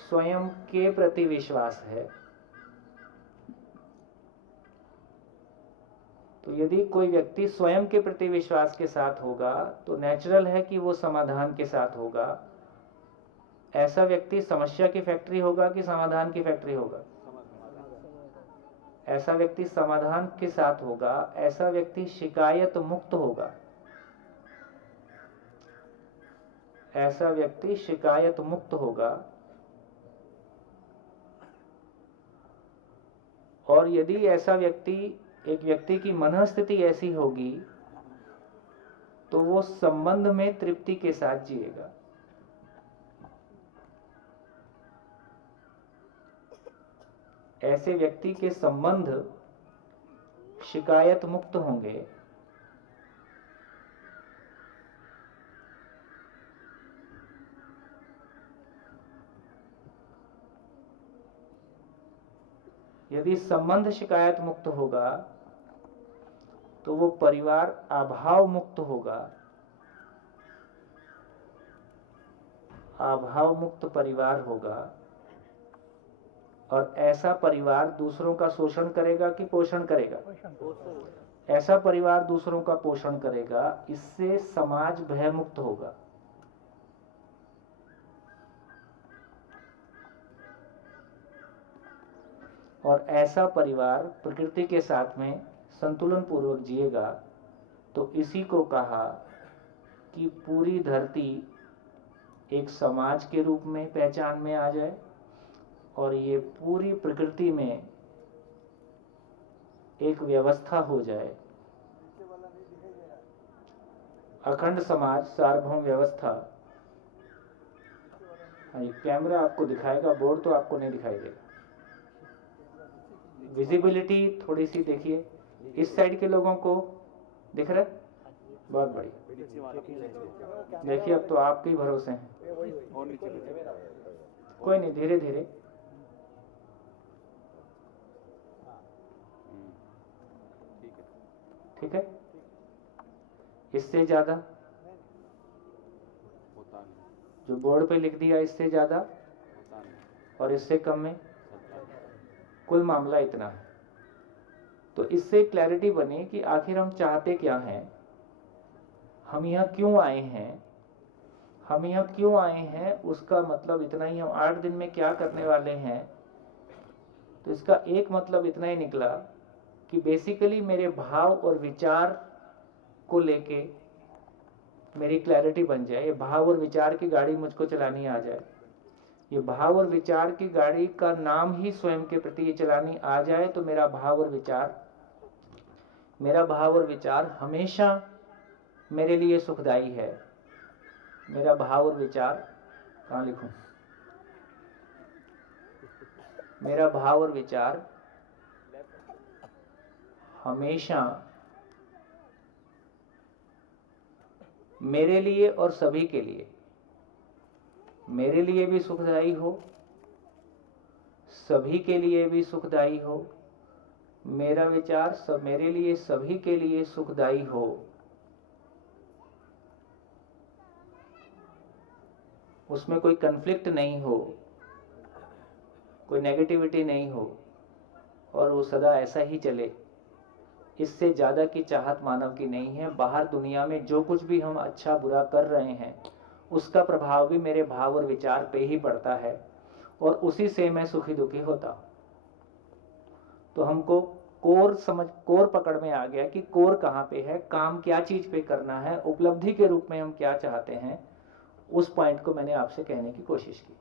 स्वयं के प्रति विश्वास है। तो यदि कोई व्यक्ति स्वयं के प्रति विश्वास के साथ होगा तो नेचुरल है कि वो समाधान के साथ होगा। ऐसा व्यक्ति समस्या की फैक्ट्री होगा कि समाधान की फैक्ट्री होगा? ऐसा व्यक्ति समाधान के साथ होगा। ऐसा व्यक्ति शिकायत मुक्त होगा। ऐसा व्यक्ति शिकायत मुक्त होगा। और यदि ऐसा एक व्यक्ति की मनस्थिति ऐसी होगी तो वो संबंध में तृप्ति के साथ जिएगा। ऐसे व्यक्ति के संबंध शिकायत मुक्त होंगे। यदि संबंध शिकायत मुक्त होगा तो वो परिवार अभाव मुक्त होगा। अभाव मुक्त परिवार होगा, और ऐसा परिवार दूसरों का शोषण करेगा कि पोषण करेगा? ऐसा परिवार दूसरों का पोषण करेगा, इससे समाज भयमुक्त होगा। और ऐसा परिवार प्रकृति के साथ में संतुलन पूर्वक जिएगा। तो इसी को कहा कि पूरी धरती एक समाज के रूप में पहचान में आ जाए, और ये पूरी प्रकृति में एक व्यवस्था हो जाए, अखंड समाज, सार्वभौम व्यवस्था। ये कैमरा आपको दिखाएगा, बोर्ड तो आपको नहीं दिखाई देगा। विजिबिलिटी थोड़ी सी देखिए, इस साइड के लोगों को दिख रहा है? बहुत बढ़िया। देखिए अब तो आपके ही भरोसे हैं। कोई नहीं, धीरे धीरे। ठीक है, इससे ज्यादा जो बोर्ड पे लिख दिया, इससे ज्यादा और इससे कम में कुल मामला इतना है। तो इससे क्लैरिटी बनी कि आखिर हम चाहते क्या हैं, हम यहाँ क्यों आए हैं। हम यहाँ क्यों आए हैं उसका मतलब इतना ही, हम 8 दिन में क्या करने वाले हैं। तो इसका एक मतलब इतना ही निकला कि बेसिकली मेरे भाव और विचार को लेके मेरी क्लैरिटी बन जाए। ये भाव और विचार की गाड़ी मुझको चलानी आ जाए। ये भाव और विचार की गाड़ी का नाम ही स्वयं के प्रति ये चलानी आ जाए, तो मेरा भाव और विचार हमेशा मेरे लिए सुखदाई है। मेरा भाव और विचार कहाँ लिखूं? मेरा भाव और विचार हमेशा मेरे लिए और सभी के लिए, मेरे लिए भी सुखदाई हो, सभी के लिए भी सुखदाई हो। मेरा विचार सब मेरे लिए, सभी के लिए सुखदाई हो। उसमें कोई कन्फ्लिक्ट नहीं हो, कोई नेगेटिविटी नहीं हो, और वो सदा ऐसा ही चले। इससे ज्यादा की चाहत मानव की नहीं है। बाहर दुनिया में जो कुछ भी हम अच्छा बुरा कर रहे हैं, उसका प्रभाव भी मेरे भाव और विचार पे ही पड़ता है, और उसी से मैं सुखी दुखी होता हूं। तो हमको कोर पकड़ में आ गया कि कोर कहाँ पे है, काम क्या चीज पे करना है, उपलब्धि के रूप में हम क्या चाहते हैं। उस पॉइंट को मैंने आपसे कहने की कोशिश की।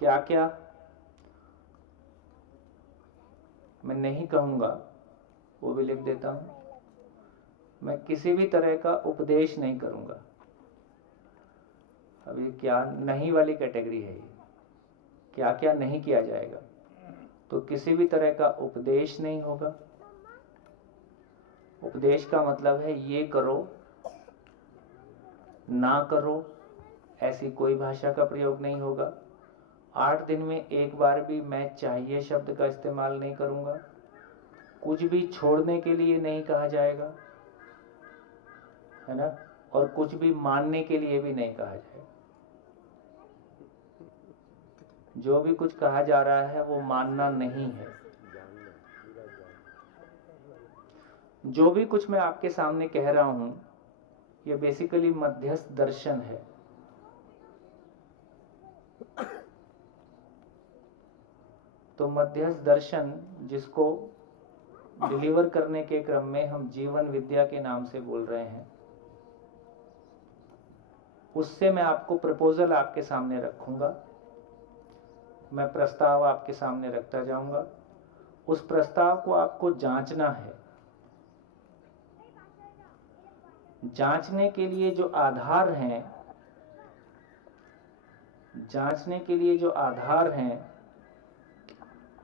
क्या क्या मैं नहीं कहूंगा वो भी लिख देता हूं। मैं किसी भी तरह का उपदेश नहीं करूंगा। अभी क्या नहीं वाली कैटेगरी है ये, क्या क्या नहीं किया जाएगा। तो किसी भी तरह का उपदेश नहीं होगा। उपदेश का मतलब है ये करो, ना करो, ऐसी कोई भाषा का प्रयोग नहीं होगा। 8 दिन में एक बार भी मैं चाहिए शब्द का इस्तेमाल नहीं करूंगा। कुछ भी छोड़ने के लिए नहीं कहा जाएगा, है ना, और कुछ भी मानने के लिए भी नहीं कहा जाएगा। जो भी कुछ कहा जा रहा है वो मानना नहीं है। जो भी कुछ मैं आपके सामने कह रहा हूं, ये बेसिकली मध्यस्थ दर्शन है। तो मध्यस्थ दर्शन जिसको डिलीवर करने के क्रम में हम जीवन विद्या के नाम से बोल रहे हैं, उससे मैं आपको प्रपोजल आपके सामने रखूंगा। मैं प्रस्ताव आपके सामने रखता जाऊंगा। उस प्रस्ताव को आपको जांचना है। जांचने के लिए जो आधार हैं, जांचने के लिए जो आधार हैं,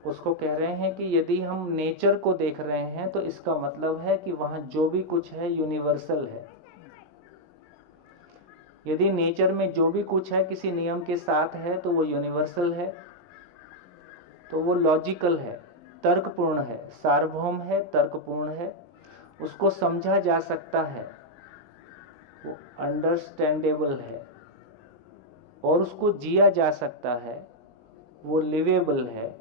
उसको कह रहे हैं कि यदि हम नेचर को देख रहे हैं तो इसका मतलब है कि वहां जो भी कुछ है यूनिवर्सल है। यदि नेचर में जो भी कुछ है किसी नियम के साथ है तो वो यूनिवर्सल है, तो वो लॉजिकल है, तर्कपूर्ण है, सार्वभौम है, तर्कपूर्ण है, उसको समझा जा सकता है, वो अंडरस्टैंडेबल है और उसको जिया जा सकता है, वो लिवेबल है,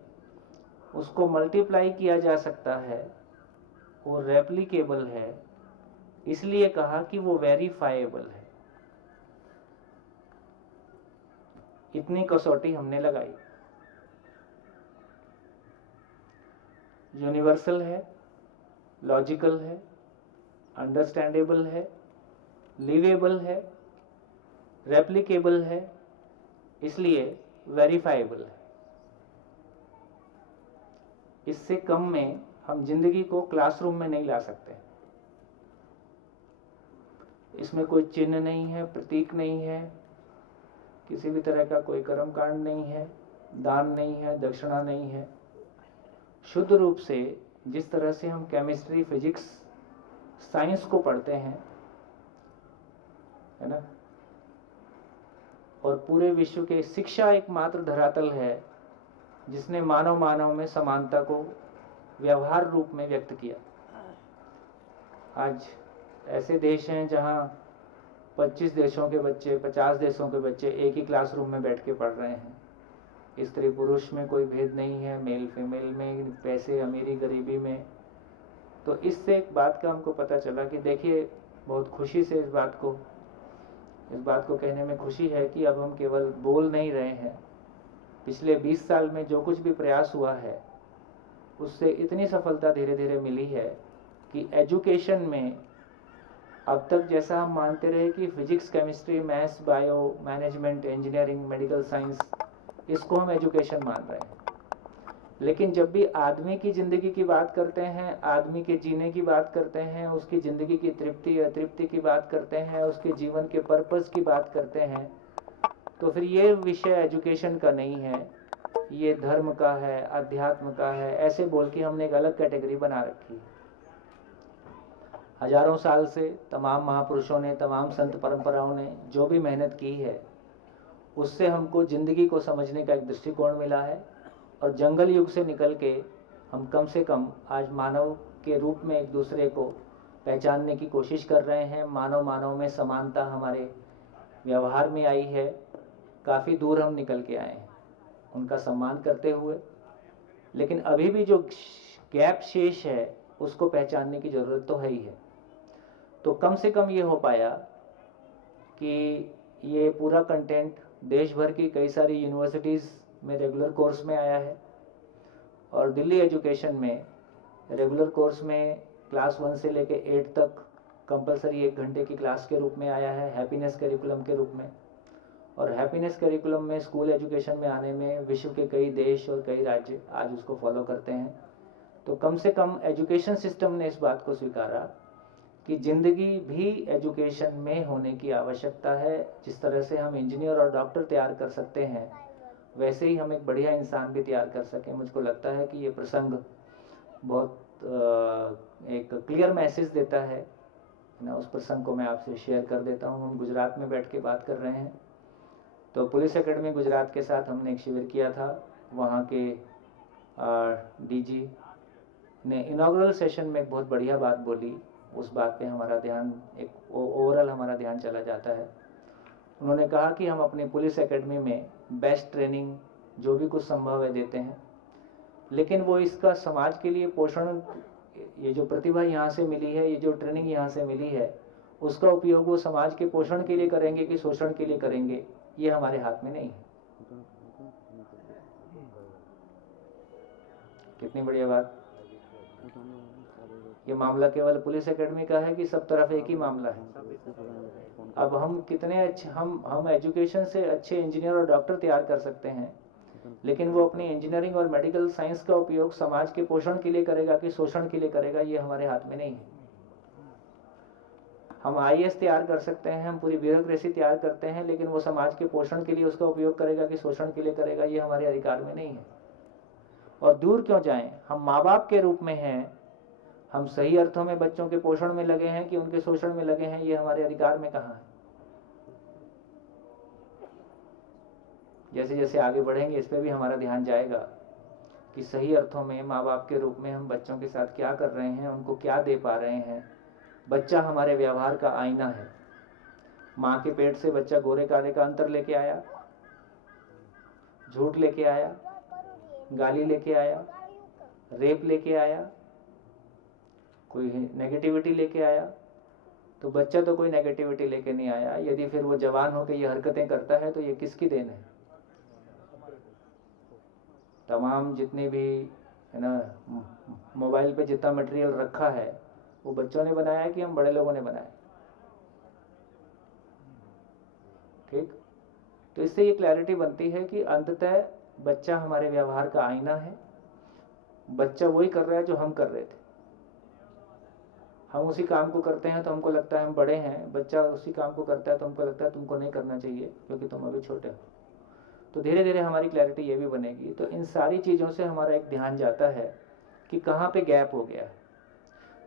उसको मल्टीप्लाई किया जा सकता है, वो रेप्लिकेबल है, इसलिए कहा कि वो वेरीफाइबल है। इतनी कसौटी हमने लगाई। यूनिवर्सल है, लॉजिकल है, अंडरस्टैंडेबल है, लिवेबल है, रेप्लिकेबल है, इसलिए वेरीफाइबल है। इससे कम में हम जिंदगी को क्लासरूम में नहीं ला सकते। इसमें कोई चिन्ह नहीं है, प्रतीक नहीं है, किसी भी तरह का कोई कर्म कांड नहीं है, दान नहीं है, दक्षिणा नहीं है। शुद्ध रूप से जिस तरह से हम केमिस्ट्री, फिजिक्स, साइंस को पढ़ते हैं, है ना, और पूरे विश्व के शिक्षा एकमात्र धरातल है जिसने मानव मानव में समानता को व्यवहार रूप में व्यक्त किया। आज ऐसे देश हैं जहां 25 देशों के बच्चे, 50 देशों के बच्चे एक ही क्लासरूम में बैठ के पढ़ रहे हैं। स्त्री पुरुष में कोई भेद नहीं है, मेल फीमेल में, पैसे अमीरी गरीबी में। तो इससे एक बात का हमको पता चला कि देखिए, बहुत खुशी से इस बात को कहने में खुशी है कि अब हम केवल बोल नहीं रहे हैं। पिछले 20 साल में जो कुछ भी प्रयास हुआ है उससे इतनी सफलता धीरे धीरे मिली है कि एजुकेशन में अब तक जैसा हम मानते रहे कि physics, chemistry, maths, bio, management, engineering, medical science, इसको हम एजुकेशन मान रहे हैं, लेकिन जब भी आदमी की ज़िंदगी की बात करते हैं, आदमी के जीने की बात करते हैं, उसकी ज़िंदगी की तृप्ति अतृप्ति की बात करते हैं, उसके जीवन के पर्पस की बात करते हैं, तो फिर ये विषय एजुकेशन का नहीं है, ये धर्म का है, अध्यात्म का है, ऐसे बोल के हमने एक अलग कैटेगरी बना रखी है। हजारों साल से तमाम महापुरुषों ने, तमाम संत परंपराओं ने जो भी मेहनत की है उससे हमको ज़िंदगी को समझने का एक दृष्टिकोण मिला है, और जंगल युग से निकल के हम कम से कम आज मानव के रूप में एक दूसरे को पहचानने की कोशिश कर रहे हैं। मानव मानव में समानता हमारे व्यवहार में आई है। काफ़ी दूर हम निकल के आए हैं उनका सम्मान करते हुए, लेकिन अभी भी जो गैप शेष है उसको पहचानने की ज़रूरत तो है ही है। तो कम से कम ये हो पाया कि ये पूरा कंटेंट देश भर की कई सारी यूनिवर्सिटीज़ में रेगुलर कोर्स में आया है, और दिल्ली एजुकेशन में रेगुलर कोर्स में क्लास 1 से लेके 8 तक कंपलसरी 1 घंटे की क्लास के रूप में आया है, हैप्पीनेस करिकुलम के रूप में। और हैप्पीनेस करिकुलम में स्कूल एजुकेशन में आने में विश्व के कई देश और कई राज्य आज उसको फॉलो करते हैं। तो कम से कम एजुकेशन सिस्टम ने इस बात को स्वीकारा कि ज़िंदगी भी एजुकेशन में होने की आवश्यकता है। जिस तरह से हम इंजीनियर और डॉक्टर तैयार कर सकते हैं, वैसे ही हम एक बढ़िया इंसान भी तैयार कर सकें। मुझको लगता है कि ये प्रसंग बहुत एक क्लियर मैसेज देता है ना। उस प्रसंग को मैं आपसे शेयर कर देता हूँ। हम गुजरात में बैठ के बात कर रहे हैं, तो पुलिस एकेडमी गुजरात के साथ हमने एक शिविर किया था। वहाँ के डीजी ने इनॉग्रल सेशन में एक बहुत बढ़िया बात बोली। उस बात पे हमारा ध्यान, एक ओवरऑल हमारा ध्यान चला जाता है। उन्होंने कहा कि हम अपनी पुलिस एकेडमी में बेस्ट ट्रेनिंग जो भी कुछ संभव है देते हैं, लेकिन वो इसका समाज के लिए पोषण, ये जो प्रतिभा यहाँ से मिली है, ये जो ट्रेनिंग यहाँ से मिली है, उसका उपयोग वो समाज के पोषण के लिए करेंगे कि शोषण के लिए करेंगे, ये हमारे हाथ में नहीं है। कितनी बढ़िया बात। ये मामला केवल पुलिस एकेडमी का है कि सब तरफ एक ही मामला है। अब हम कितने अच्छे, हम एजुकेशन से अच्छे इंजीनियर और डॉक्टर तैयार कर सकते हैं, लेकिन वो अपनी इंजीनियरिंग और मेडिकल साइंस का उपयोग समाज के पोषण के लिए करेगा कि शोषण के लिए करेगा, ये हमारे हाथ में नहीं है। हम आईएएस तैयार कर सकते हैं, हम पूरी ब्यूरोक्रेसी तैयार करते हैं, लेकिन वो समाज के पोषण के लिए उसका उपयोग करेगा कि शोषण के लिए करेगा, ये हमारे अधिकार में नहीं है। और दूर क्यों जाएं, हम माँ बाप के रूप में हैं, हम सही अर्थों में बच्चों के पोषण में लगे हैं कि उनके शोषण में लगे हैं, ये हमारे अधिकार में कहाँ है। जैसे जैसे आगे बढ़ेंगे इस पर भी हमारा ध्यान जाएगा कि सही अर्थों में माँ बाप के रूप में हम बच्चों के साथ क्या कर रहे हैं, उनको क्या दे पा रहे हैं। बच्चा हमारे व्यवहार का आईना है। माँ के पेट से बच्चा गोरे काले का अंतर लेके आया, झूठ लेके आया, गाली लेके आया, रेप लेके आया, कोई नेगेटिविटी लेके आया। तो बच्चा तो कोई नेगेटिविटी लेके नहीं आया। यदि फिर वो जवान होकर ये हरकतें करता है तो ये किसकी देन है? तमाम जितने भी है ना मोबाइल पे जितना मटेरियल रखा है वो बच्चों ने बनाया है कि हम बड़े लोगों ने बनाया? ठीक। तो इससे ये क्लैरिटी बनती है कि अंततः बच्चा हमारे व्यवहार का आईना है। बच्चा वही कर रहा है जो हम कर रहे थे। हम उसी काम को करते हैं तो हमको लगता है हम बड़े हैं, बच्चा उसी काम को करता है तो हमको लगता है तुमको नहीं करना चाहिए क्योंकि तुम अभी छोटे हो। तो धीरे धीरे हमारी क्लैरिटी ये भी बनेगी। तो इन सारी चीज़ों से हमारा एक ध्यान जाता है कि कहाँ पे गैप हो गया है।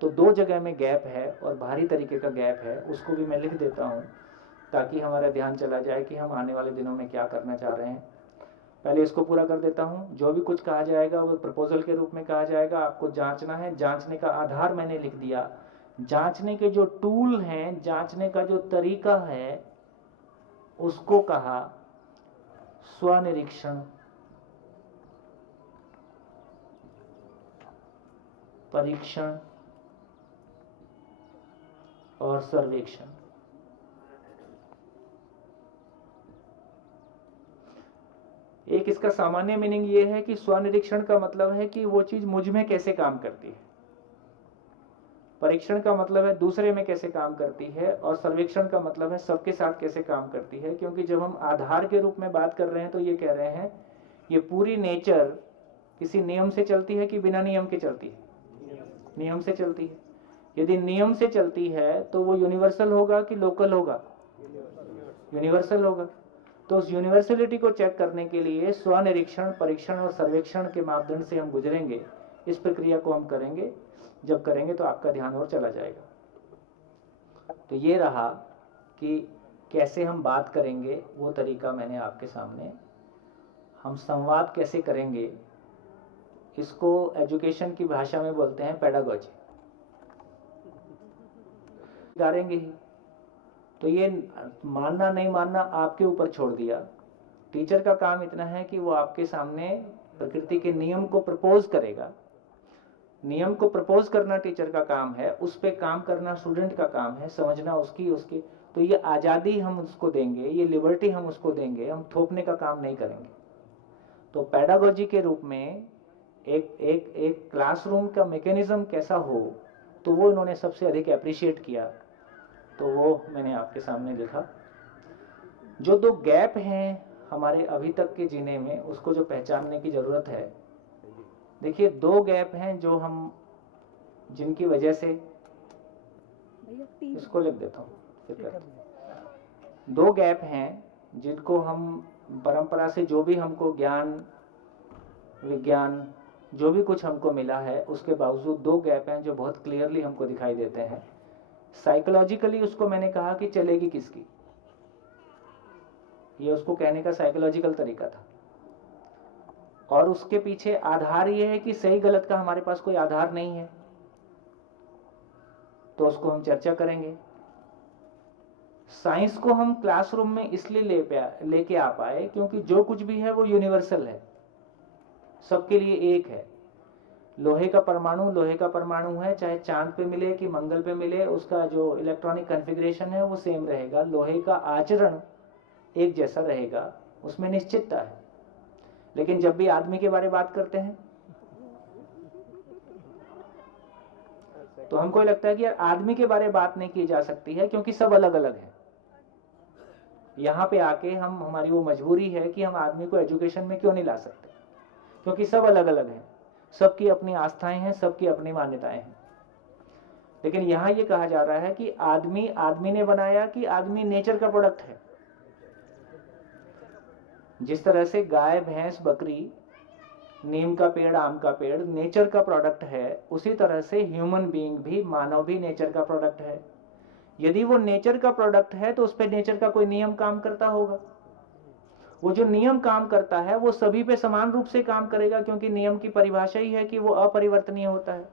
तो 2 जगह में गैप है और भारी तरीके का गैप है, उसको भी मैं लिख देता हूँ ताकि हमारा ध्यान चला जाए कि हम आने वाले दिनों में क्या करना चाह रहे हैं। पहले इसको पूरा कर देता हूँ। जो भी कुछ कहा जाएगा वो प्रपोजल के रूप में कहा जाएगा, आपको जांचना है। जांचने का आधार मैंने लिख दिया। जांचने के जो टूल हैं, जांचने का जो तरीका है, उसको कहा स्वनिरीक्षण, परीक्षण और सर्वेक्षण। एक इसका सामान्य मीनिंग ये है कि स्वनिरीक्षण का मतलब है कि वो चीज मुझ में कैसे काम करती है, परीक्षण का मतलब है दूसरे में कैसे काम करती है, और सर्वेक्षण का मतलब है सबके साथ कैसे काम करती है। क्योंकि जब हम आधार के रूप में बात कर रहे हैं तो ये कह रहे हैं ये पूरी नेचर किसी नियम से चलती है कि बिना नियम के चलती है? नियम से चलती है। यदि नियम से चलती है तो वो यूनिवर्सल होगा कि लोकल होगा? यूनिवर्सल होगा। तो उस यूनिवर्सलिटी को चेक करने के लिए स्वनिरीक्षण, परीक्षण और सर्वेक्षण के मापदंड से हम गुजरेंगे। इस प्रक्रिया को हम करेंगे। जब करेंगे तो आपका ध्यान और चला जाएगा। तो ये रहा कि कैसे हम बात करेंगे, वो तरीका मैंने आपके सामने। हम संवाद कैसे करेंगे, इसको एजुकेशन की भाषा में बोलते हैं पेडागोजी। करेंगे ही तो ये मानना नहीं मानना आपके ऊपर छोड़ दिया। टीचर का काम इतना है कि वो आपके सामने प्रकृति के नियम को प्रपोज करेगा। नियम को प्रपोज करना टीचर का काम है, उस पे काम करना स्टूडेंट का काम है, समझना उसकी। तो ये आज़ादी हम उसको देंगे, ये लिबर्टी हम उसको देंगे, हम थोपने का काम नहीं करेंगे। तो पेडागोजी के रूप में एक क्लासरूम का मैकेनिज्म कैसा हो, तो वो इन्होंने सबसे अधिक अप्रिशिएट किया। तो वो मैंने आपके सामने लिखा। जो 2 गैप हैं हमारे अभी तक के जीने में, उसको जो पहचानने की जरूरत है। देखिए 2 गैप हैं जो हम, जिनकी वजह से, इसको लिख देता हूँ फिर। 2 गैप हैं जिनको हम परंपरा से जो भी हमको ज्ञान, विज्ञान, जो भी कुछ हमको मिला है, उसके बावजूद 2 गैप हैं जो बहुत क्लियरली हमको दिखाई देते हैं। साइकोलॉजिकली उसको मैंने कहा कि चलेगी किसकी, ये उसको कहने का साइकोलॉजिकल तरीका था। और उसके पीछे आधार ये है कि सही गलत का हमारे पास कोई आधार नहीं है, तो उसको हम चर्चा करेंगे। साइंस को हम क्लासरूम में इसलिए लेके आ पाए क्योंकि जो कुछ भी है वो यूनिवर्सल है, सबके लिए एक है। लोहे का परमाणु है, चाहे चांद पे मिले कि मंगल पे मिले, उसका जो इलेक्ट्रॉनिक कॉन्फ़िगरेशन है वो सेम रहेगा। लोहे का आचरण एक जैसा रहेगा, उसमें निश्चितता है। लेकिन जब भी आदमी के बारे में बात करते हैं तो हमको लगता है कि यार आदमी के बारे में बात नहीं की जा सकती है क्योंकि सब अलग अलग है। यहाँ पे आके हमारी वो मजबूरी है कि हम आदमी को एजुकेशन में क्यों नहीं ला सकते, क्योंकि सब अलग अलग हैं, सबकी अपनी आस्थाएं हैं, सबकी अपनी मान्यताएं हैं। लेकिन यहाँ ये कहा जा रहा है कि आदमी ने बनाया कि आदमी नेचर का प्रोडक्ट है। जिस तरह से गाय, भैंस, बकरी, नीम का पेड़, आम का पेड़ नेचर का प्रोडक्ट है, उसी तरह से ह्यूमन बीइंग भी, मानव भी नेचर का प्रोडक्ट है। यदि वो नेचर का प्रोडक्ट है तो उस पर नेचर का कोई नियम काम करता होगा, वो जो नियम काम करता है वो सभी पे समान रूप से काम करेगा, क्योंकि नियम की परिभाषा ही है कि वो अपरिवर्तनीय होता है।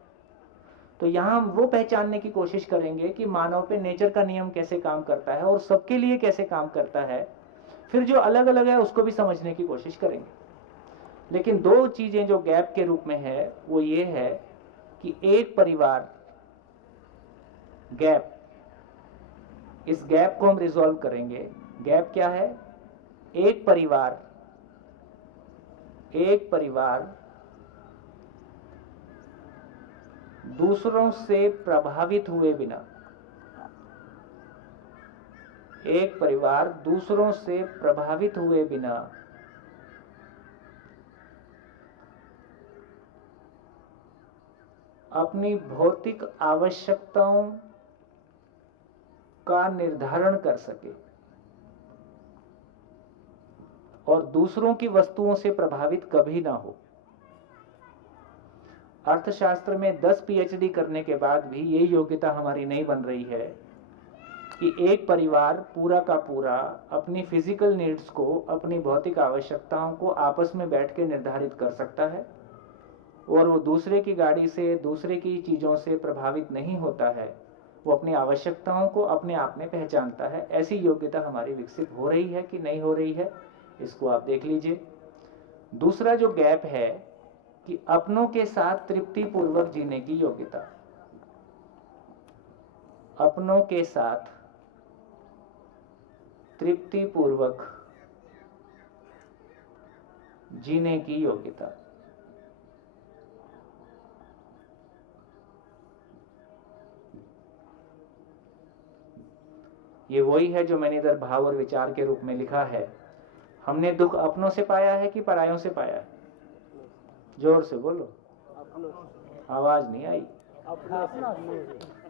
तो यहाँ हम वो पहचानने की कोशिश करेंगे कि मानव पे नेचर का नियम कैसे काम करता है और सबके लिए कैसे काम करता है। फिर जो अलग अलग है उसको भी समझने की कोशिश करेंगे। लेकिन दो चीजें जो गैप के रूप में है वो ये है कि एक परिवार गैप, इस गैप को हम रिजॉल्व करेंगे। गैप क्या है? एक परिवार दूसरों से प्रभावित हुए बिना, एक परिवार दूसरों से प्रभावित हुए बिना अपनी भौतिक आवश्यकताओं का निर्धारण कर सके और दूसरों की वस्तुओं से प्रभावित कभी ना हो। अर्थशास्त्र में 10 पीएचडी करने के बाद भी ये योग्यता हमारी नहीं बन रही है कि एक परिवार पूरा का पूरा अपनी फिजिकल नीड्स को, अपनी भौतिक आवश्यकताओं को आपस में बैठ के निर्धारित कर सकता है और वो दूसरे की गाड़ी से, दूसरे की चीज़ों से प्रभावित नहीं होता है। वो अपनी आवश्यकताओं को अपने आप में पहचानता है। ऐसी योग्यता हमारी विकसित हो रही है कि नहीं हो रही है, इसको आप देख लीजिए। दूसरा जो गैप है कि अपनों के साथ तृप्तिपूर्वक जीने की योग्यता, अपनों के साथ तृप्तिपूर्वक जीने की योग्यता। ये वही है जो मैंने इधर भाव और विचार के रूप में लिखा है। हमने दुख अपनों से पाया है कि परायों से पाया है? जोर से बोलो, आवाज नहीं आई।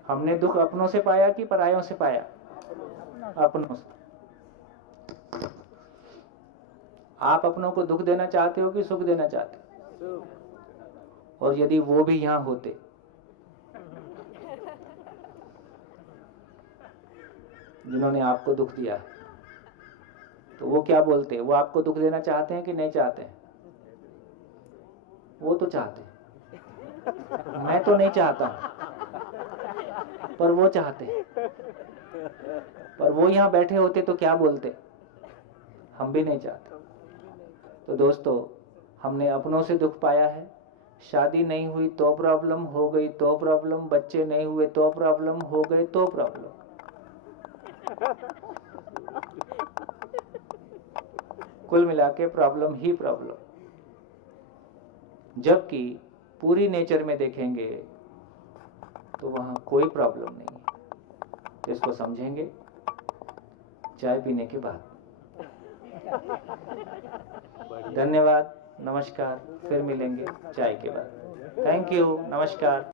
हमने दुख अपनों से पाया कि परायों से पाया? अपनों से। आप अपनों को दुख देना चाहते हो कि सुख देना चाहते हो? और यदि वो भी यहां होते, जिन्होंने आपको दुख दिया, तो वो क्या बोलते? वो आपको दुख देना चाहते हैं कि नहीं चाहते हैं? वो तो चाहते हैं, मैं तो नहीं चाहता हूं, पर वो चाहते हैं। पर वो यहां बैठे होते तो क्या बोलते? हम भी नहीं चाहते। तो दोस्तों, हमने अपनों से दुख पाया है। शादी नहीं हुई तो प्रॉब्लम, हो गई तो प्रॉब्लम, बच्चे नहीं हुए तो प्रॉब्लम, हो गए तो प्रॉब्लम। कुल मिला के प्रॉब्लम ही प्रॉब्लम। जबकि पूरी नेचर में देखेंगे तो वहां कोई प्रॉब्लम नहीं है। तो इसको समझेंगे चाय पीने के बाद। धन्यवाद, नमस्कार, फिर मिलेंगे चाय के बाद। थैंक यू, नमस्कार।